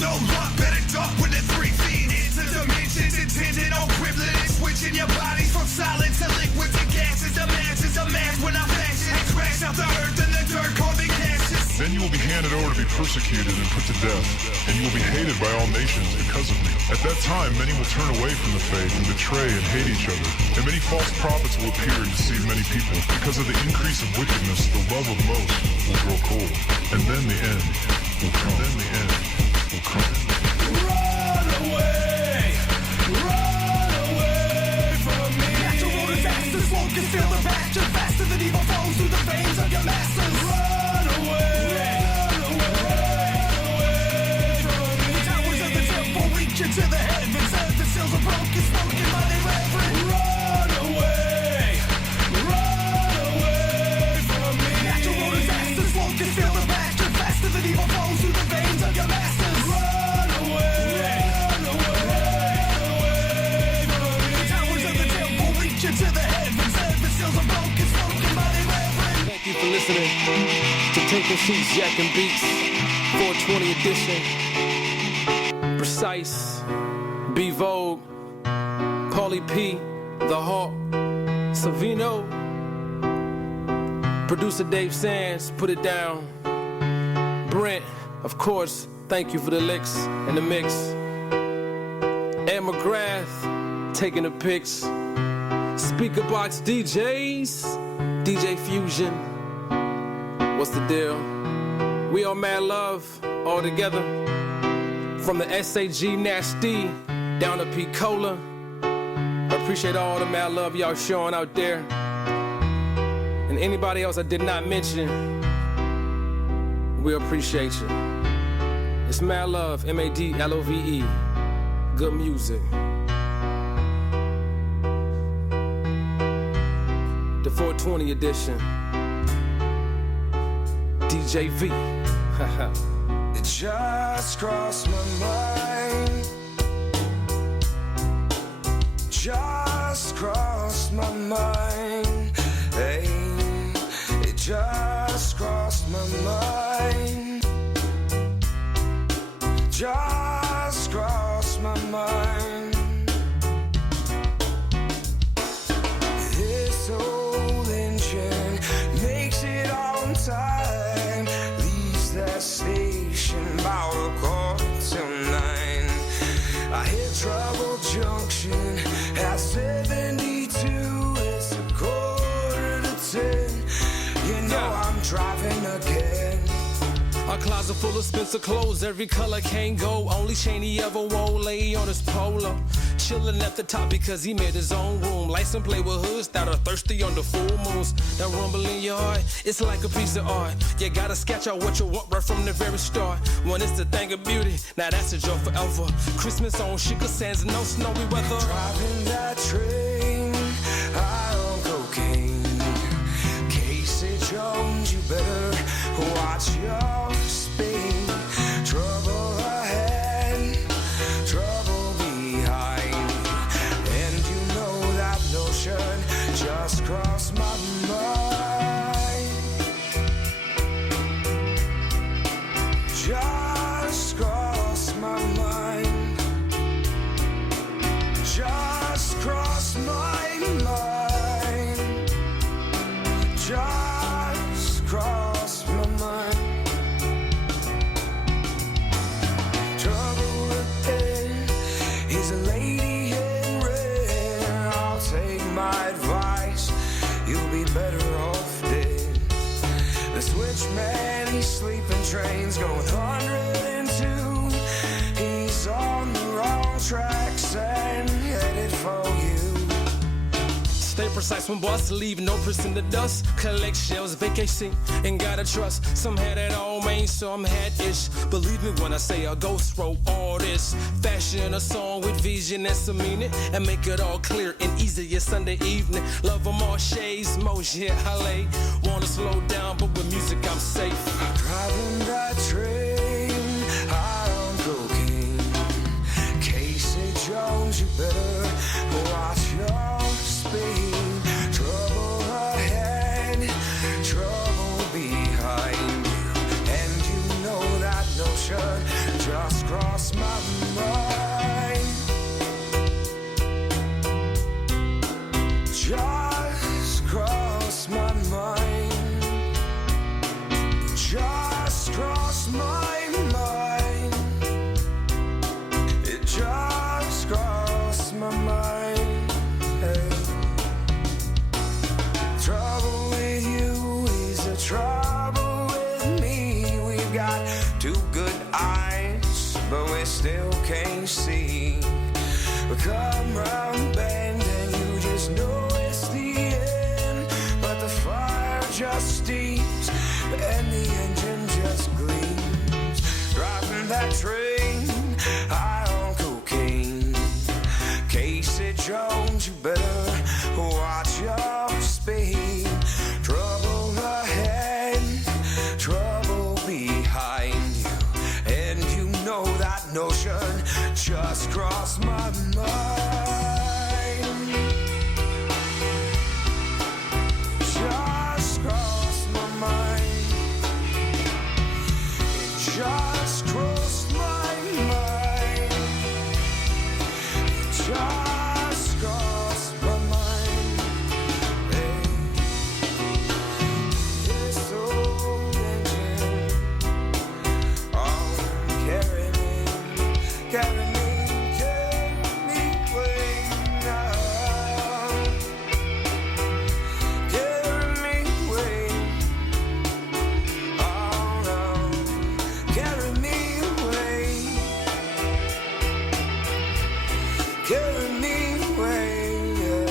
no luck, better duck when the 3 feet into dimensions intended on privilege, switching your bodies from solid to liquid to gases. The masses of mass when I fashion and crash out the earth and the dirt, carving ashes. Then you will be handed over to be persecuted and put to death, and you will be hated by all nations because of me. At that time, many will turn away from the faith and betray and hate each other, and many false prophets will appear and deceive many people. Because of the increase of wickedness, the love of most will grow cold, and then the end will come. Then the end will come. Run away from me. Natural disasters won't conceal the pasture faster than evil flows through the veins of your masters. Run away from me. The towers of the temple reach into the heavens as the seals are broken, spoken by the reverend. Run away from me. Natural disasters won't conceal the pasture faster than evil flows through the veins of your masters. Run away from me. The towers of the temple reach into the heavens as the seals are broken, spoken by the reverend. Thank you for listening to Taking Sheets, Jack and Beats, 420 edition. Precise, B Vogue, Paulie P, The Hawk, Savino, producer Dave Sands, put it down. Brent, of course, thank you for the licks and the mix. Ed McGrath, taking the pics. Speaker Box DJs, DJ Fusion. What's the deal? We are Mad Love, all together. From the SAG Nasty down to P Cola. I appreciate all the Mad Love y'all showing out there. And anybody else I did not mention, we appreciate you. It's Mad Love, MADLOVE. Good music. The 420 edition. DJ V. It just crossed my mind. Just crossed my mind. Hey, it just crossed my mind. Just crossed my mind. This old engine makes it on time. Leaves that station about 8:45. I hit Trouble Junction at 72. It's 9:45. You know I'm driving again. A closet full of Spencer clothes, every color can't go. Only chain he ever wore lay on his polo. Chillin' at the top because he made his own room. Lights and play with hoods that are thirsty under full moons. That rumble in your heart, it's like a piece of art. You gotta sketch out what you want right from the very start. When it's the thing of beauty, now that's a joy forever. Christmas on Chica Sands, no snowy weather. Driving that train, high on cocaine. Casey Jones, you better watch your speed. Trouble ahead, trouble behind. And you know that notion just crossed my mind. Just crossed my mind. Just crossed my mind. Just crossed my mind. Trouble ahead is a lady in red. I'll take my advice, you'll be better off dead. The switchman, he's sleeping trains going 102. He's on the wrong tracks and headed for you. Stay precise when boss leave, no press in the dust. Collect shells, vacation, and gotta trust. Some had it all main, some had ish. Believe me when I say a ghost wrote all this. Fashion a song with vision and some meaning, and make it all clear and easy. Your Sunday evening, love them all shades, motion, hale. Wanna slow down, but with music I'm safe. Driving that train, high on cocaine. Casey Jones, you better watch your speed. Trouble ahead, trouble behind. And you know that notion just crossed my mind. Just crossed my mind. Just come round bend and you just know it's the end. But the fire just steams and the engine just gleams. Driving that train high on cocaine. Casey Jones, you better watch your speed. Trouble ahead, trouble behind you. And you know that notion just crossed my mind. Just crossed my mind. It just crossed my mind. It just crossed my mind. Hey. This old engine, oh, carry me away now. Carry me away. Oh no, carry me away. Carry me away. Yeah.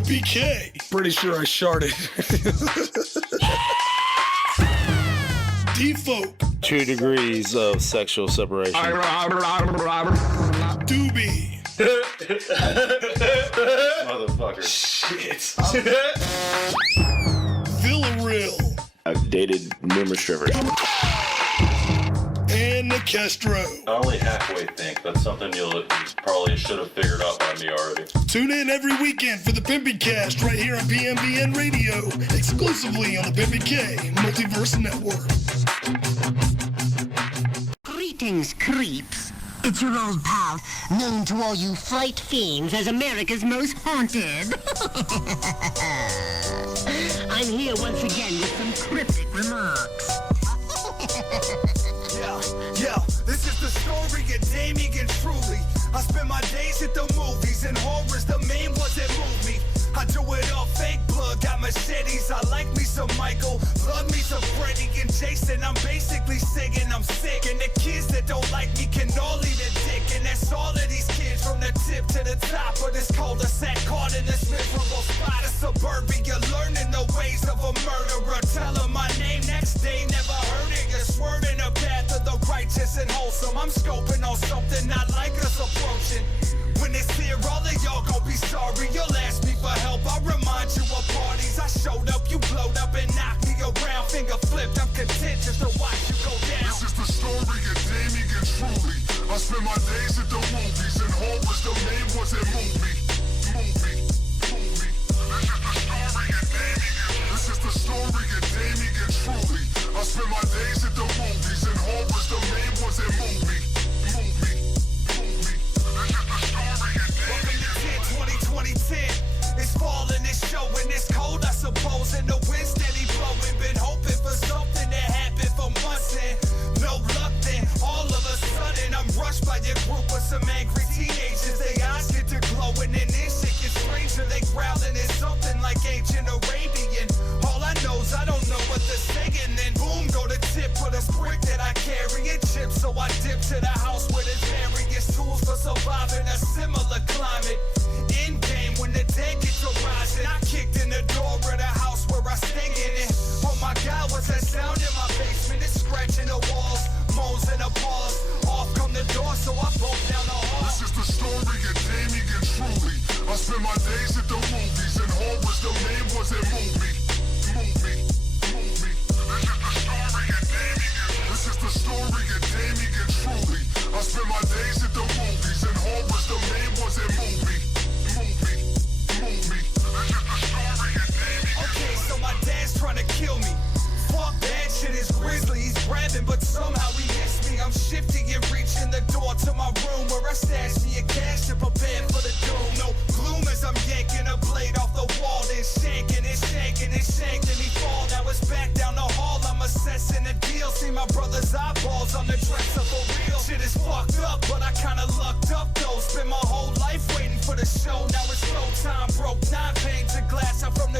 PK. Pretty sure I sharted. D-Folk. 2 degrees of sexual separation. Doobie. Motherfucker. Shit. Villarreal. I've dated numerous strippers. And the Castro. I only halfway think that's something you probably should have figured out by me already. Tune in every weekend for the PimpyCast right here on PMVN Radio, exclusively on the PimpyK Multiverse Network. Greetings, creeps. It's your old pal, known to all you fright fiends as America's most haunted. I'm here once again with some cryptic remarks. Yo, this is the story of Damien truly. I spend my days at the movies and horror's the main ones that move me. I do it all fake blood, got machetes. I like me some Michael, love me some Freddy and Jason. I'm basically singing, I'm sick. And the kids that don't like me can all eat a dick. And that's all of these kids from the tip to the top of this cul-de-sac, caught in this miserable spot of suburbia, learning the ways of a murderer. Tell them my name next day, never heard it. You're swerving the path of the righteous and wholesome. I'm scoping on something not like us approaching. When it's here, all of y'all gon' be sorry. You'll ask me for help, I'll remind you of parties. I showed up, you blowed up and knocked me around. Finger flipped, I'm content just to watch you go down. This is the story of Damien truly. I spend my days at the movies and horror's the main ones that move me. This is the story of Damien truly. I spend my days at the movies and horror's the main ones that move me. Welcome to 2010, it's fall and it's showing, it's cold I suppose, and the wind steady blowing. Been hoping for something to happen for months and no luck then. All of a sudden I'm rushed by your group of some angry teenagers. Their eyes get to glowing and this shit gets stranger. They growling, it's something like ancient Arabian. All I know is I don't know what they're saying. Then boom, go the tip for the brick that I carry. It chips, so I dip to the house where there's various tools for surviving a similar climate. In game when the day gets arising, I kicked in the door of the house where I stay in it. Oh my God, what's that sound in my basement? It's scratching the walls, moans and a pause. Off come the door, so I bolt down the hall. This is the story of Damien truly. I spend my days at the movies and horror's the main ones that move me. This is the story of Damien truly. I spend my days at the movies and horror's the main ones that move me. Okay, so my dad's trying to kill me. Fuck that shit is grisly, he's grabbing, but somehow he missed me. I'm shifting and reaching the door to my room where I stashed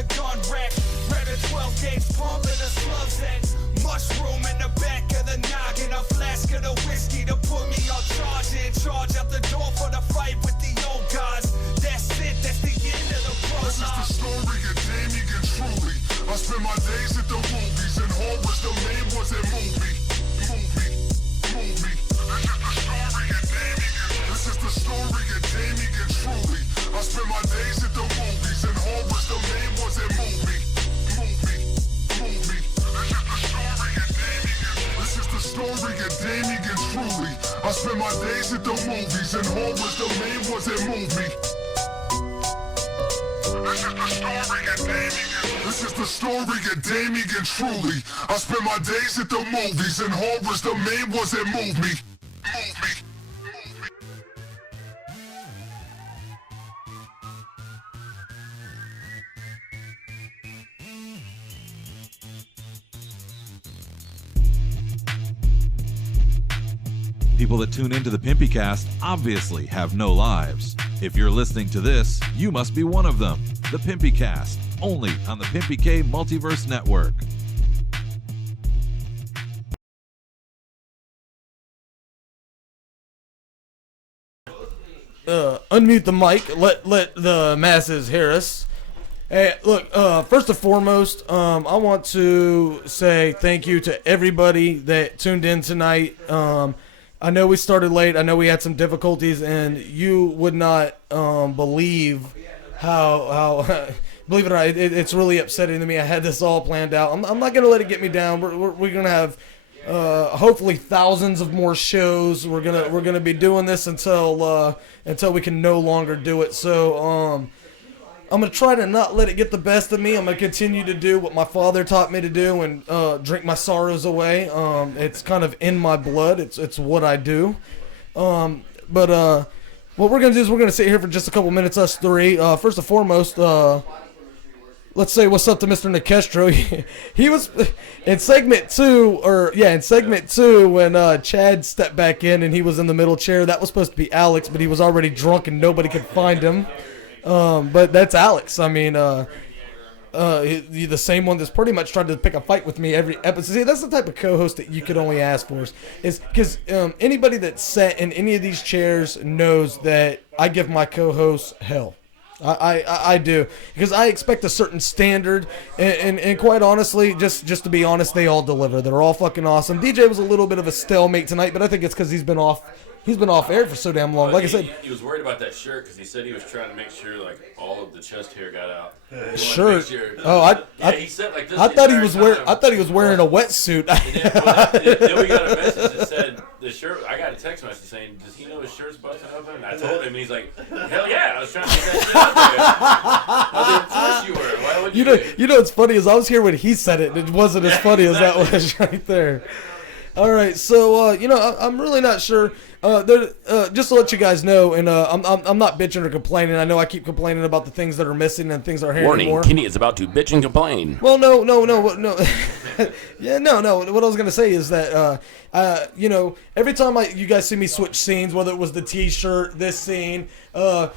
the gun rack. Red a 12 gauge pump and the slugs at. Mushroom in the back of the noggin. A flask of the whiskey to put me on charge. And charge out the door for the fight with the old guys. That's it, that's the end of the prologue. This is the story of Damien and Truly. I spend my days at the movies, and horror's the main was a movie. This is the story of Damien and Truly. I spend my days at the movies, and horror's the main was a movie. This is the story of Damien and Truly. I spend my days at the movies, and horror's the main was a movie. This is the story of Damien and Truly. I spend my days at the movies, and horror's the main was a movie. People that tune into the PimpyCast obviously have no lives. If you're listening to this, you must be one of them. The PimpyCast, only on the PimpyK Multiverse Network. Unmute the mic. Let the masses hear us. Hey, look. First and foremost, I want to say thank you to everybody that tuned in tonight. I know we started late. I know we had some difficulties, and you would not believe how believe it or not, it's really upsetting to me. I had this all planned out. I'm not gonna let it get me down. We're gonna have hopefully thousands of more shows. We're gonna be doing this until we can no longer do it. So I'm going to try to not let it get the best of me. I'm going to continue to do what my father taught me to do and drink my sorrows away. It's kind of in my blood. It's what I do. But what we're going to do is we're going to sit here for just a couple minutes, us three. First and foremost, let's say what's up to Mr. Nikestro. He was in segment 2 when Chad stepped back in and he was in the middle chair. That was supposed to be Alex, but he was already drunk and nobody could find him. But that's Alex. I mean, the same one that's pretty much tried to pick a fight with me every episode. See, that's the type of co-host that you could only ask for. Is because anybody that's sat in any of these chairs knows that I give my co-hosts hell. I do, because I expect a certain standard, and quite honestly, just to be honest, they all deliver. They're all fucking awesome. DJ was a little bit of a stalemate tonight, but I think it's because he's been off air for so damn long. Like I said, he was worried about that shirt because he said he was trying to make sure like all of the chest hair got out. Shirt. Sure. He said like this. I thought he was wearing a wetsuit. Then we got a message that said the shirt. I got a text message saying, "Does he know his shirt's busting open?" And I told him, and he's like, "Hell yeah!" I was trying to get that shit out there. I was like, "Of course you were. Why would you?" You know what's funny is I was here when he said it. And it wasn't as funny as that was right there. All right, so I'm really not sure. Just to let you guys know, and I'm not bitching or complaining. I know I keep complaining about the things that are missing and things that are here anymore. Warning: Kenny is about to bitch and complain. Well, no. Yeah, no. What I was gonna say is that every time you guys see me switch scenes, whether it was the T-shirt, this scene, I'll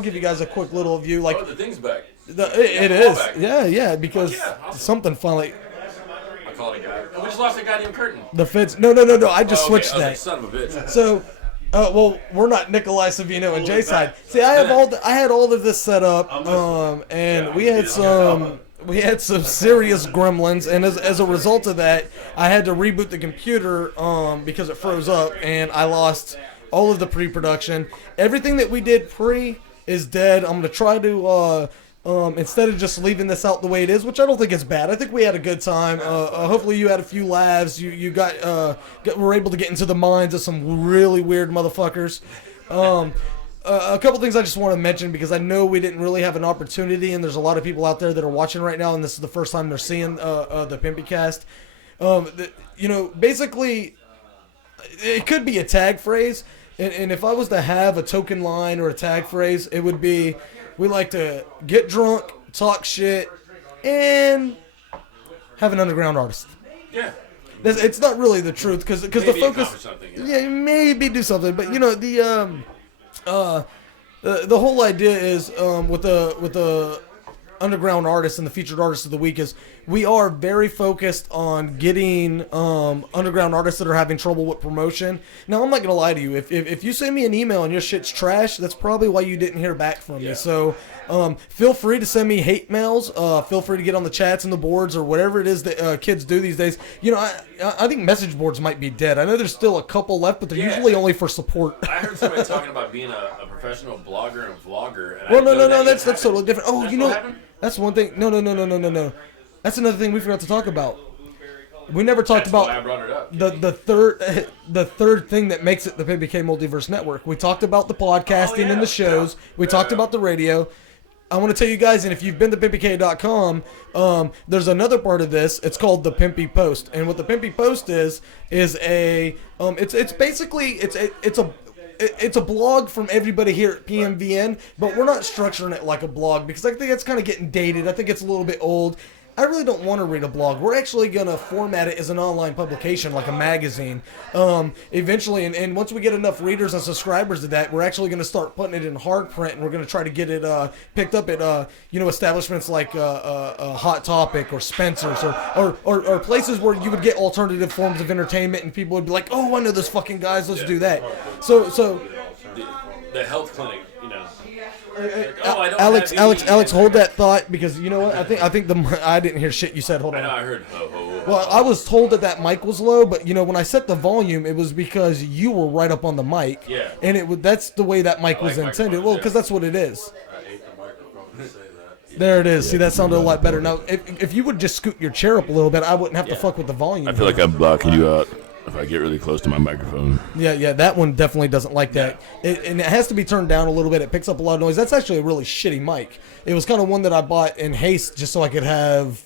give you guys a quick little view. Like the thing's back. It is. Yeah, because something finally. Call it a guy. We just lost a goddamn curtain. The fence. No. I just switched that. Like, son of a bitch. So, we're not Nikolai Savino and Jay's side. See, I had all of this set up, and we had some serious gremlins, and as a result of that, I had to reboot the computer because it froze up, and I lost all of the pre-production. Everything that we did pre is dead. I'm gonna try to. Instead of just leaving this out the way it is, which I don't think is bad. I think we had a good time. Hopefully you had a few laughs. You were able to get into the minds of some really weird motherfuckers. A couple things I just want to mention because I know we didn't really have an opportunity, and there's a lot of people out there that are watching right now, and this is the first time they're seeing the PimpyCast. Basically, it could be a tag phrase, and if I was to have a token line or a tag phrase, it would be, we like to get drunk, talk shit, and have an underground artist. Yeah. It's not really the truth because the focus. Yeah, maybe do something, but the whole idea is with the underground artists and the featured artists of the week is we are very focused on getting underground artists that are having trouble with promotion. Now, I'm not going to lie to you. If you send me an email and your shit's trash, that's probably why you didn't hear back from me. So feel free to send me hate mails. Feel free to get on the chats and the boards or whatever it is that kids do these days. You know, I think message boards might be dead. I know there's still a couple left, but they're usually only for support. I heard somebody talking about being a professional blogger and vlogger. And Well, no, that's totally different. Oh, you know, that's one thing. No. That's another thing we forgot to talk about. We never talked about why I brought it up. the third thing that makes it the PMVK Multiverse Network. We talked about the podcasting and the shows. We talked about the radio. I want to tell you guys, and if you've been to PimpyK.com, there's another part of this. It's called the Pimpy Post, and what the Pimpy Post is a it's basically it's a blog from everybody here at PMVN, but we're not structuring it like a blog because I think it's kind of getting dated. I think it's a little bit old. I really don't want to read a blog. We're actually going to format it as an online publication, like a magazine. Eventually, and once we get enough readers and subscribers to that, we're actually going to start putting it in hard print, and we're going to try to get it picked up at establishments like Hot Topic or Spencer's or places where you would get alternative forms of entertainment, and people would be like, "Oh, I know those fucking guys. Let's do that." So the health clinic, you know. Alex, hold that thought because you know what? I think I didn't hear shit you said. Hold on. I know, I heard ho. Well, I was told that mic was low, but you know when I set the volume, it was because you were right up on the mic. Yeah. And that's the way that mic was intended. Well, because that's what it is. I hate the microphone to say that. There it is. See, that sounded a lot better. Now, if you would just scoot your chair up a little bit, I wouldn't have to fuck with the volume. I feel like I'm blocking you out if I get really close to my microphone. Yeah, that one definitely doesn't like that. And it has to be turned down a little bit. It picks up a lot of noise. That's actually a really shitty mic. It was kind of one that I bought in haste just so I could have,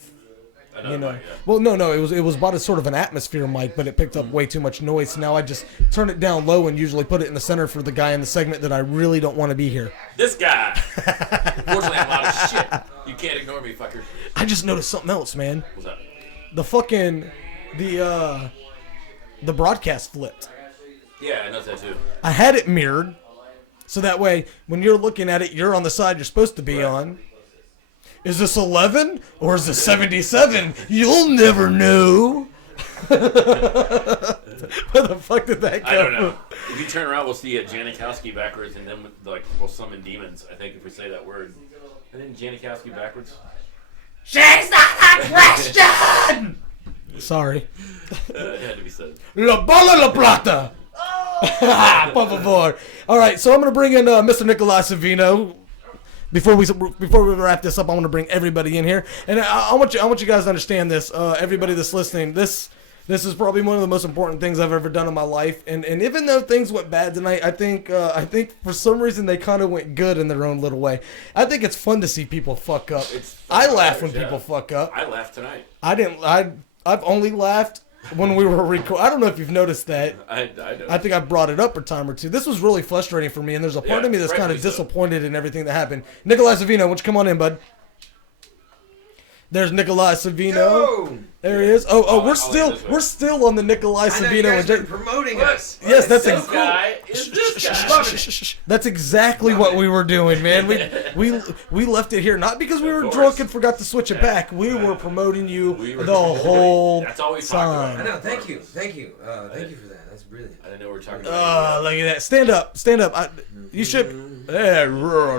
you know. Well, no, it was bought as sort of an atmosphere mic, but it picked up way too much noise. So now I just turn it down low and usually put it in the center for the guy in the segment that I really don't want to be here. This guy. Fortunately, I'm loud as shit. You can't ignore me, fucker. I just noticed something else, man. What's up? The broadcast flipped. Yeah, I noticed that too. I had it mirrored, so that way when you're looking at it, you're on the side you're supposed to be on. Is this 11 or is this 77? You'll never know. Where the fuck did that go? I don't know. If you turn around, we'll see Janikowski backwards, and then we'll summon demons. I think if we say that word, and then Janikowski backwards. She's not a question. Sorry. It had to be said. La bola la plata. Por favor. All right, so I'm gonna bring in Mr. Nikolai Savino. Before we wrap this up, I want to bring everybody in here, and I want you guys to understand this. Everybody that's listening, this is probably one of the most important things I've ever done in my life. And even though things went bad tonight, I think for some reason they kind of went good in their own little way. I think it's fun to see people fuck up. I laugh when people fuck up. I laughed tonight. I've only laughed when we were recording. I don't know if you've noticed that. I know. I think I brought it up a time or two. This was really frustrating for me, and there's a part of me that's kind of disappointed in everything that happened. Nikolai Savino, why don't you come on in, bud? There's Nikolai Savino. Yo! There he is. Oh, we're still on the Nikolai Savino. I know you guys been promoting us. Yes, that's this guy is this guy. That's exactly what we were doing, man. We left it here not because we were drunk and forgot to switch it back. We were promoting you the whole time. I know. Thank you for that. That's brilliant. I didn't know we were talking about. Look at that. Stand up. You should.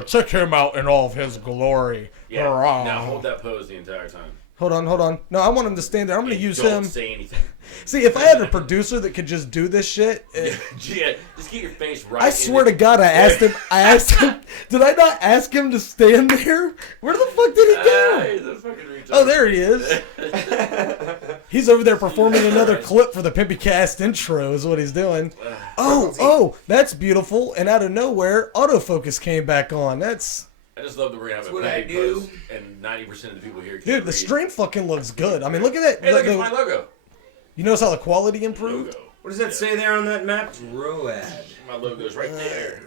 Check him out in all of his glory. Yeah. Now hold that pose the entire time. Hold on. No, I want him to stand there. I'm going to use him. Don't say anything. See, if I had a producer that could just do this shit. Yeah, just get your face right. I swear to God, I asked him. Did I not ask him to stand there? Where the fuck did he go? He's a fucking retard. Oh, there he is. He's over there performing another clip for the PimpyCast intro is what he's doing. Oh, that's beautiful. And out of nowhere, autofocus came back on. I just love that we're going to have a big post, and 90% of the people here can't Dude, the stream fucking looks good. I mean, look at that. Hey, look, it's my logo. You notice how the quality improved? What does that say there on that map? ROAD. My logo's right there.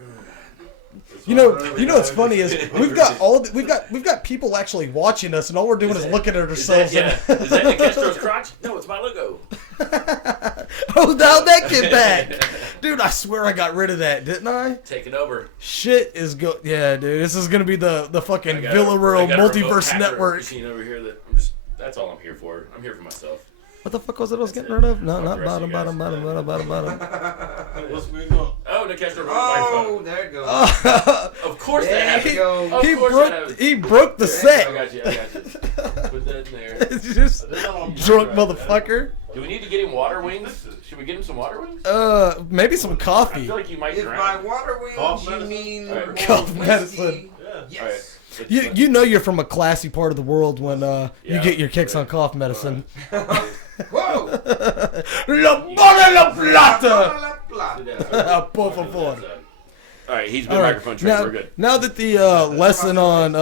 You know what's funny is we've got people actually watching us, and all we're doing is looking at ourselves. Is that Nick Castro's crotch? No, it's my logo. Oh, now that get back. Dude, I swear I got rid of that, didn't I? Taking over. Shit is go. Yeah, dude, this is gonna be the fucking I got Villarreal a remote multiverse hacker network. machine over here that that's all I'm here for. I'm here for myself. What the fuck was it I was getting rid of? No, not the rest bottom. What's going on? Oh, Nick Castro broke my phone. There it goes. Of course that happened. He broke the set. I got you. Put that in there. It's just drunk motherfucker. Do we need to get him water wings? Should we get him some water wings? Maybe some I coffee. feel like you might If drown. by water wings you mean Cough medicine. Yes. You know you're from a classy part of the world when you get your kicks on cough medicine. Whoa! La bola la plata! Por favor. Alright, he's been microphone trained. We're good. Now that the lesson on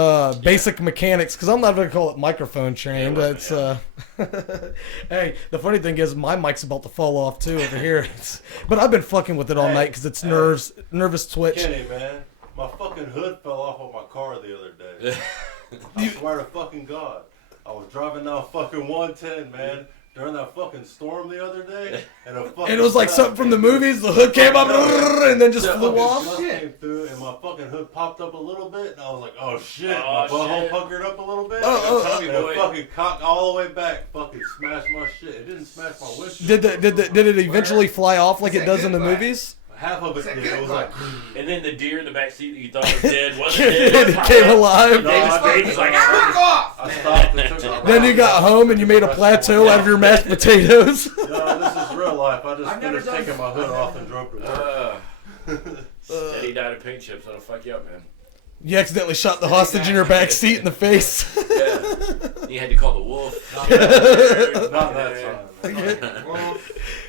basic mechanics, because I'm not going to call it microphone trained. That's hey, the funny thing is my mic's about to fall off too over here. But I've been fucking with it all night because it's nervous twitch. Kenny, man, my fucking hood fell off of my car the other day. I swear to fucking God, I was driving down fucking 110, man. During that fucking storm the other day, and it was like something from the movies. The hood came up and then just flew off. Came through, and my fucking hood popped up a little bit, and I was like, "Oh shit!" My butthole puckered up a little bit. And it fucking cocked all the way back. Fucking smashed my shit. It didn't smash my windshield. Did it eventually fly off like it does in the movies? Half of it did. It was like, and then the deer in the back seat that you thought was dead wasn't dead. It came alive. Davis like, "Fuck off!" I stopped and took it. Then you got home and you made a plateau out of your mashed potatoes. No, this is real life. I just finished taking my hood off and drove to work. Steady died of paint chips. That'll fuck you up, man. You accidentally shot the hostage in your back seat in the face. Yeah. You had to call the wolf. Not that time.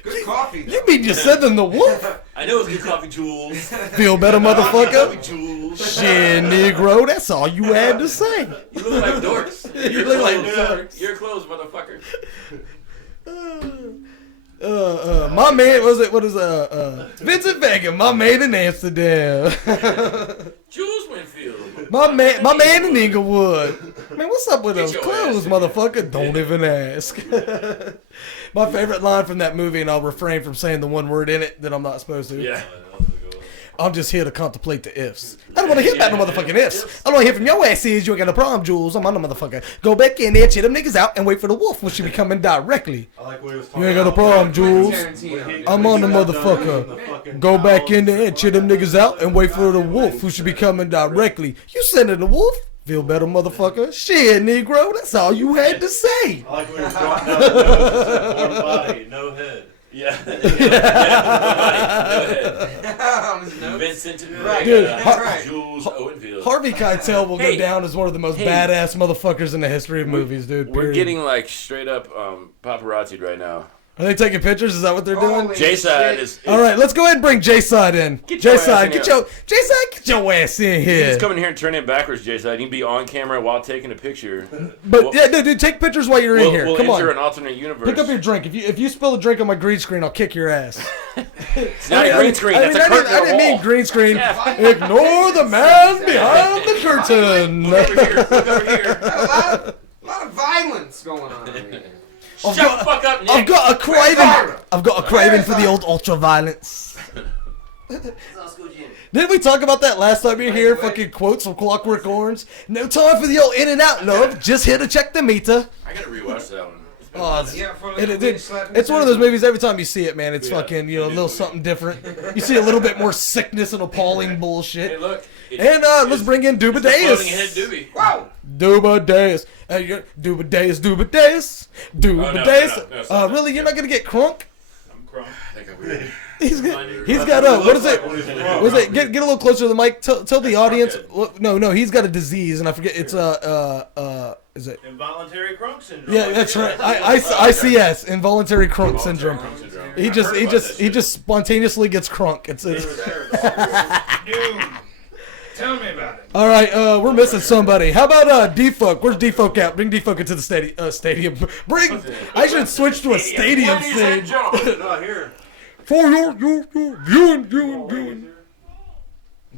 Good coffee. You mean you said them the wolf? I know it's good coffee, Jules. Feel better, motherfucker? Coffee, Jules. Shit, Negro, that's all you had to say. You look like dorks. You look like dorks. Your clothes, motherfucker. My man, what is Vincent Vega, my man in Amsterdam. Jules Winfield. My man in Inglewood. Man, what's up with those clothes, motherfucker? Don't even ask. My favorite line from that movie, and I'll refrain from saying the one word in it that I'm not supposed to. Yeah. I'm just here to contemplate the ifs. I don't want to hear about no motherfucking ifs. I don't want to hear from your ass is you ain't got no problem, Jules. I'm on the motherfucker. Go back in there, cheer them niggas out, and wait for the wolf, which should be coming directly. I like what he was talking You ain't got no problem, Jules. I'm on the motherfucker. Go back in there and cheer them niggas out, and wait for the wolf, who should be coming directly. You sending the wolf? Feel better, motherfucker. Shit, Negro. That's all you had to say. I like when he was dropping down the nose. One body, no head. Yeah. Vincent Dude, Jules Owenfield. Harvey Keitel will go down as one of the most badass motherfuckers in the history of movies, dude. We're period. getting like straight up paparazzi'd right now. Are they taking pictures? Is that what they're doing? J-Side is All right, let's go ahead and bring J-Side in. J-Side, get your ass in here. He's coming here and turning it backwards, J-Side. You can be on camera while taking a picture. But yeah, dude, take pictures while you're in here. We'll Come on. enter an alternate universe. Pick up your drink. If you spill a drink on my green screen, I'll kick your ass. It's not a green screen. That's a curtain. I didn't mean green screen. Ignore the man behind the curtain. Look over here. Look over here. A lot of violence going on over here. Shut the fuck up, Nick. I've got a craving for the old ultra violence. Didn't we talk about that last time you were here? Fucking quotes from Clockwork Orange. No time for the old in and out, love. Just here to check the meter. I gotta rewatch that one. Oh, it's one of those movies. Every time you see it, man, it's fucking a little something different. You see a little bit more sickness and appalling bullshit. Hey, look. And let's bring in Duba Deus. Floating head Doobie. Wow. Duba Deus. Duba Deus. Duba Deus. Duba Deus. Really, you're not gonna get crunk? I'm crunk. I think I'm weird. He's got what is it? Was it? Get a little closer to the mic. Tell the audience. No. He's got a disease, and I forget. It's is it involuntary crunk syndrome? Yeah, that's right. ICS, involuntary crunk syndrome. He just spontaneously gets crunk. It's Dude, tell me about it. all right. We're missing somebody. How about D-Folk? Where's D-Folk at? Bring D-Folk into the stadium. I should switch to a stadium stage. Not here. For your viewing.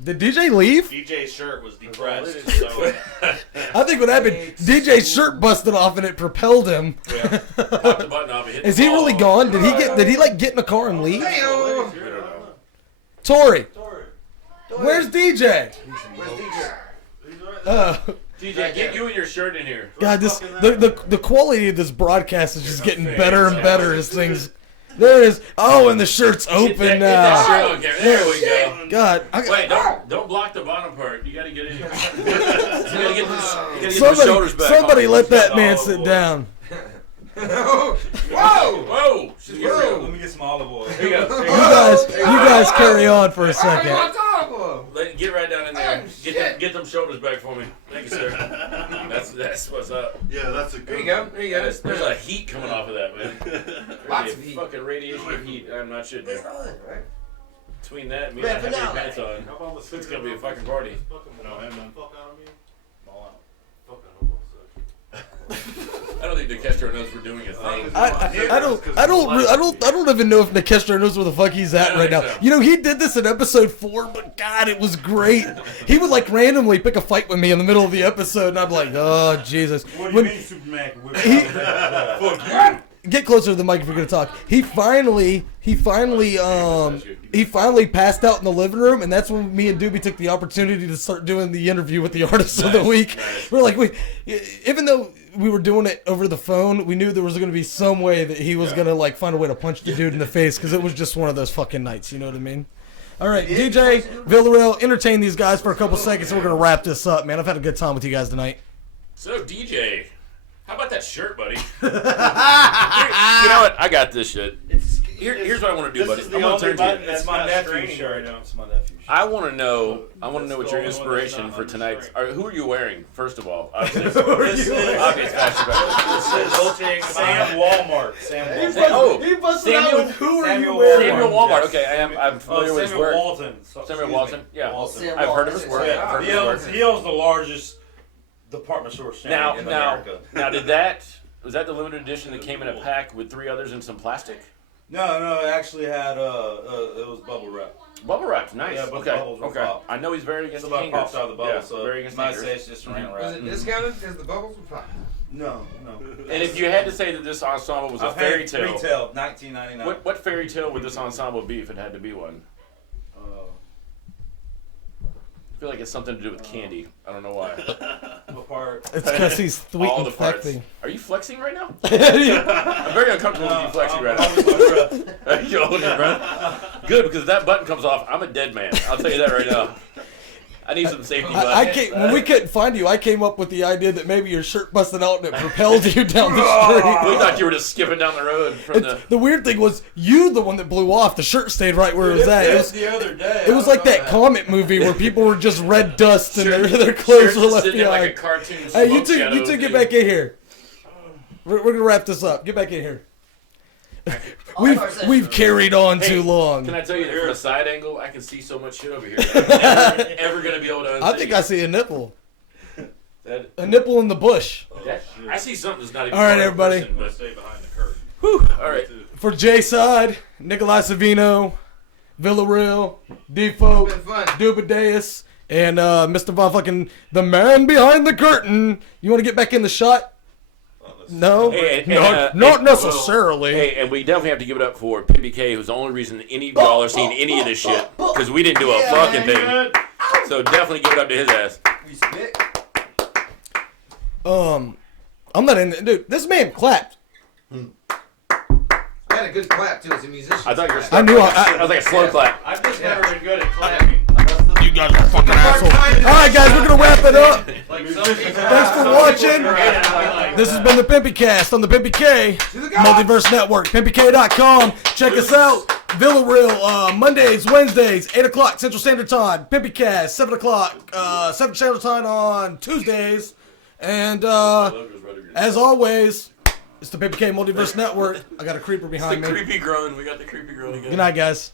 Did DJ leave? DJ's shirt was depressed. So. I think what happened, DJ's shirt busted off and it propelled him. Yeah. Popped the button off. Is he really gone? Did he get in a car and leave? Tori. Where's DJ? Where's DJ? DJ, get you and your shirt in here. God, the quality of this broadcast is just getting better and better as things. There is. Oh, and the shirt's open now. Okay, there we go. God, wait, don't block the bottom part. You got to get in here. You got to get the shoulders back. Somebody let that man sit down. Whoa! She's getting real. Let me get some olive oil. Here you go. You guys carry on for a second. Get right down in there. Get them shoulders back for me. Thank you, sir. That's what's up. Yeah, that's a good. There you go. There you go. There's a heat coming off of that, man. Lots of heat. Fucking radiation of heat. I'm not shitting you. Right? Between that and me not having any pants on, it's gonna be a fucking party. No, hey man, fuck out of me. I don't think DeCastro knows we're doing a thing. I don't even know if Nikestro knows where the fuck he's at right now. So. You know, he did this in episode 4, but God, it was great. He would like randomly pick a fight with me in the middle of the episode, and I'd be like, oh Jesus. What do you mean, Superman? Fuck you. Get closer to the mic if you're gonna talk. He finally passed out in the living room, and that's when me and Doobie took the opportunity to start doing the interview with the artist of the week. We're like, even though we were doing it over the phone, we knew there was gonna be some way that he was gonna like find a way to punch the dude in the face, because it was just one of those fucking nights. You know what I mean? All right, DJ Villarreal, entertain these guys for a couple seconds, and we're gonna wrap this up, man. I've had a good time with you guys tonight. So DJ, how about that shirt, buddy? You know what? I got this shit. Here's what I want to do, buddy. I'm gonna turn to you. It's my nephew's shirt. It's my nephew's shirt. I want to know what your inspiration for tonight's. Who are you wearing? First of all, obvious Sam Walmart. He busted out with who are you wearing? Samuel Walmart. Okay, I'm familiar with his work. Samuel Walton. Yeah, I've heard of his work. He owns the largest department store chain in America. Now, was that the limited edition that came in a pack with 3 others and some plastic? No, it actually had it was bubble wrap. Bubble wrap, nice. Yeah, but the bubbles were pop. I know he's very against Somebody hangers. pops out of the bubble, so very against might hangers. say it's just ran wrap. Was it discounted because the bubbles were pop? No. And if you had to say that this ensemble was a fairy tale, retail, $19.99. What fairy tale would this ensemble be if it had to be one? I feel like it's something to do with candy. I don't know why. What part? It's because he's sweet All and the parts. flexing. Are you flexing right now? I'm very uncomfortable with you flexing right now. You're holding your breath? Good, because if that button comes off, I'm a dead man. I'll tell you that right now. I need some safety buttons. When we couldn't find you, I came up with the idea that maybe your shirt busted out and it propelled you down the street. We thought you were just skipping down the road from The weird thing was, you the one that blew off. The shirt stayed right where it was at. The other day. It was like that comic movie where people were just red dust and their clothes were left behind. Like a cartoon. Hey, you two get back in here. We're gonna wrap this up. Get back in here. We've carried on too long. Can I tell you that from a side angle, I can see so much shit over here that I'm never going to be able to unsee. I think I see a nipple. A nipple in the bush. I see something that's not even. All right, everybody. Stay behind the curtain. Whew. All right. For Jay Side, Nikolai Savino, Villarreal, D-Folk, Dubideus, and Mr. Fucking the man behind the curtain. You want to get back in the shot? No, not necessarily. Hey, and we definitely have to give it up for PimpyK, who's the only reason any of y'all are seeing any of this shit, because we didn't do a fucking thing. So definitely give it up to his ass. I'm not in there. Dude, this man clapped. I had a good clap too as a musician. I thought you were. I knew I was like a slow clap. I've just never been good at clapping. You guys are fucking assholes. All right, guys, we're gonna wrap it up. Thanks for watching. This has been the PimpyCast on the PimpyK Multiverse Network. PimpyK.com. Check us out. Villarreal, Mondays, Wednesdays, 8 o'clock Central Standard Time. PimpyCast, 7 o'clock Central Standard Time on Tuesdays. And as always, it's the PimpyK Multiverse Network. I got a creeper behind me. Creepy groan. We got the creepy groan again. Good night, guys.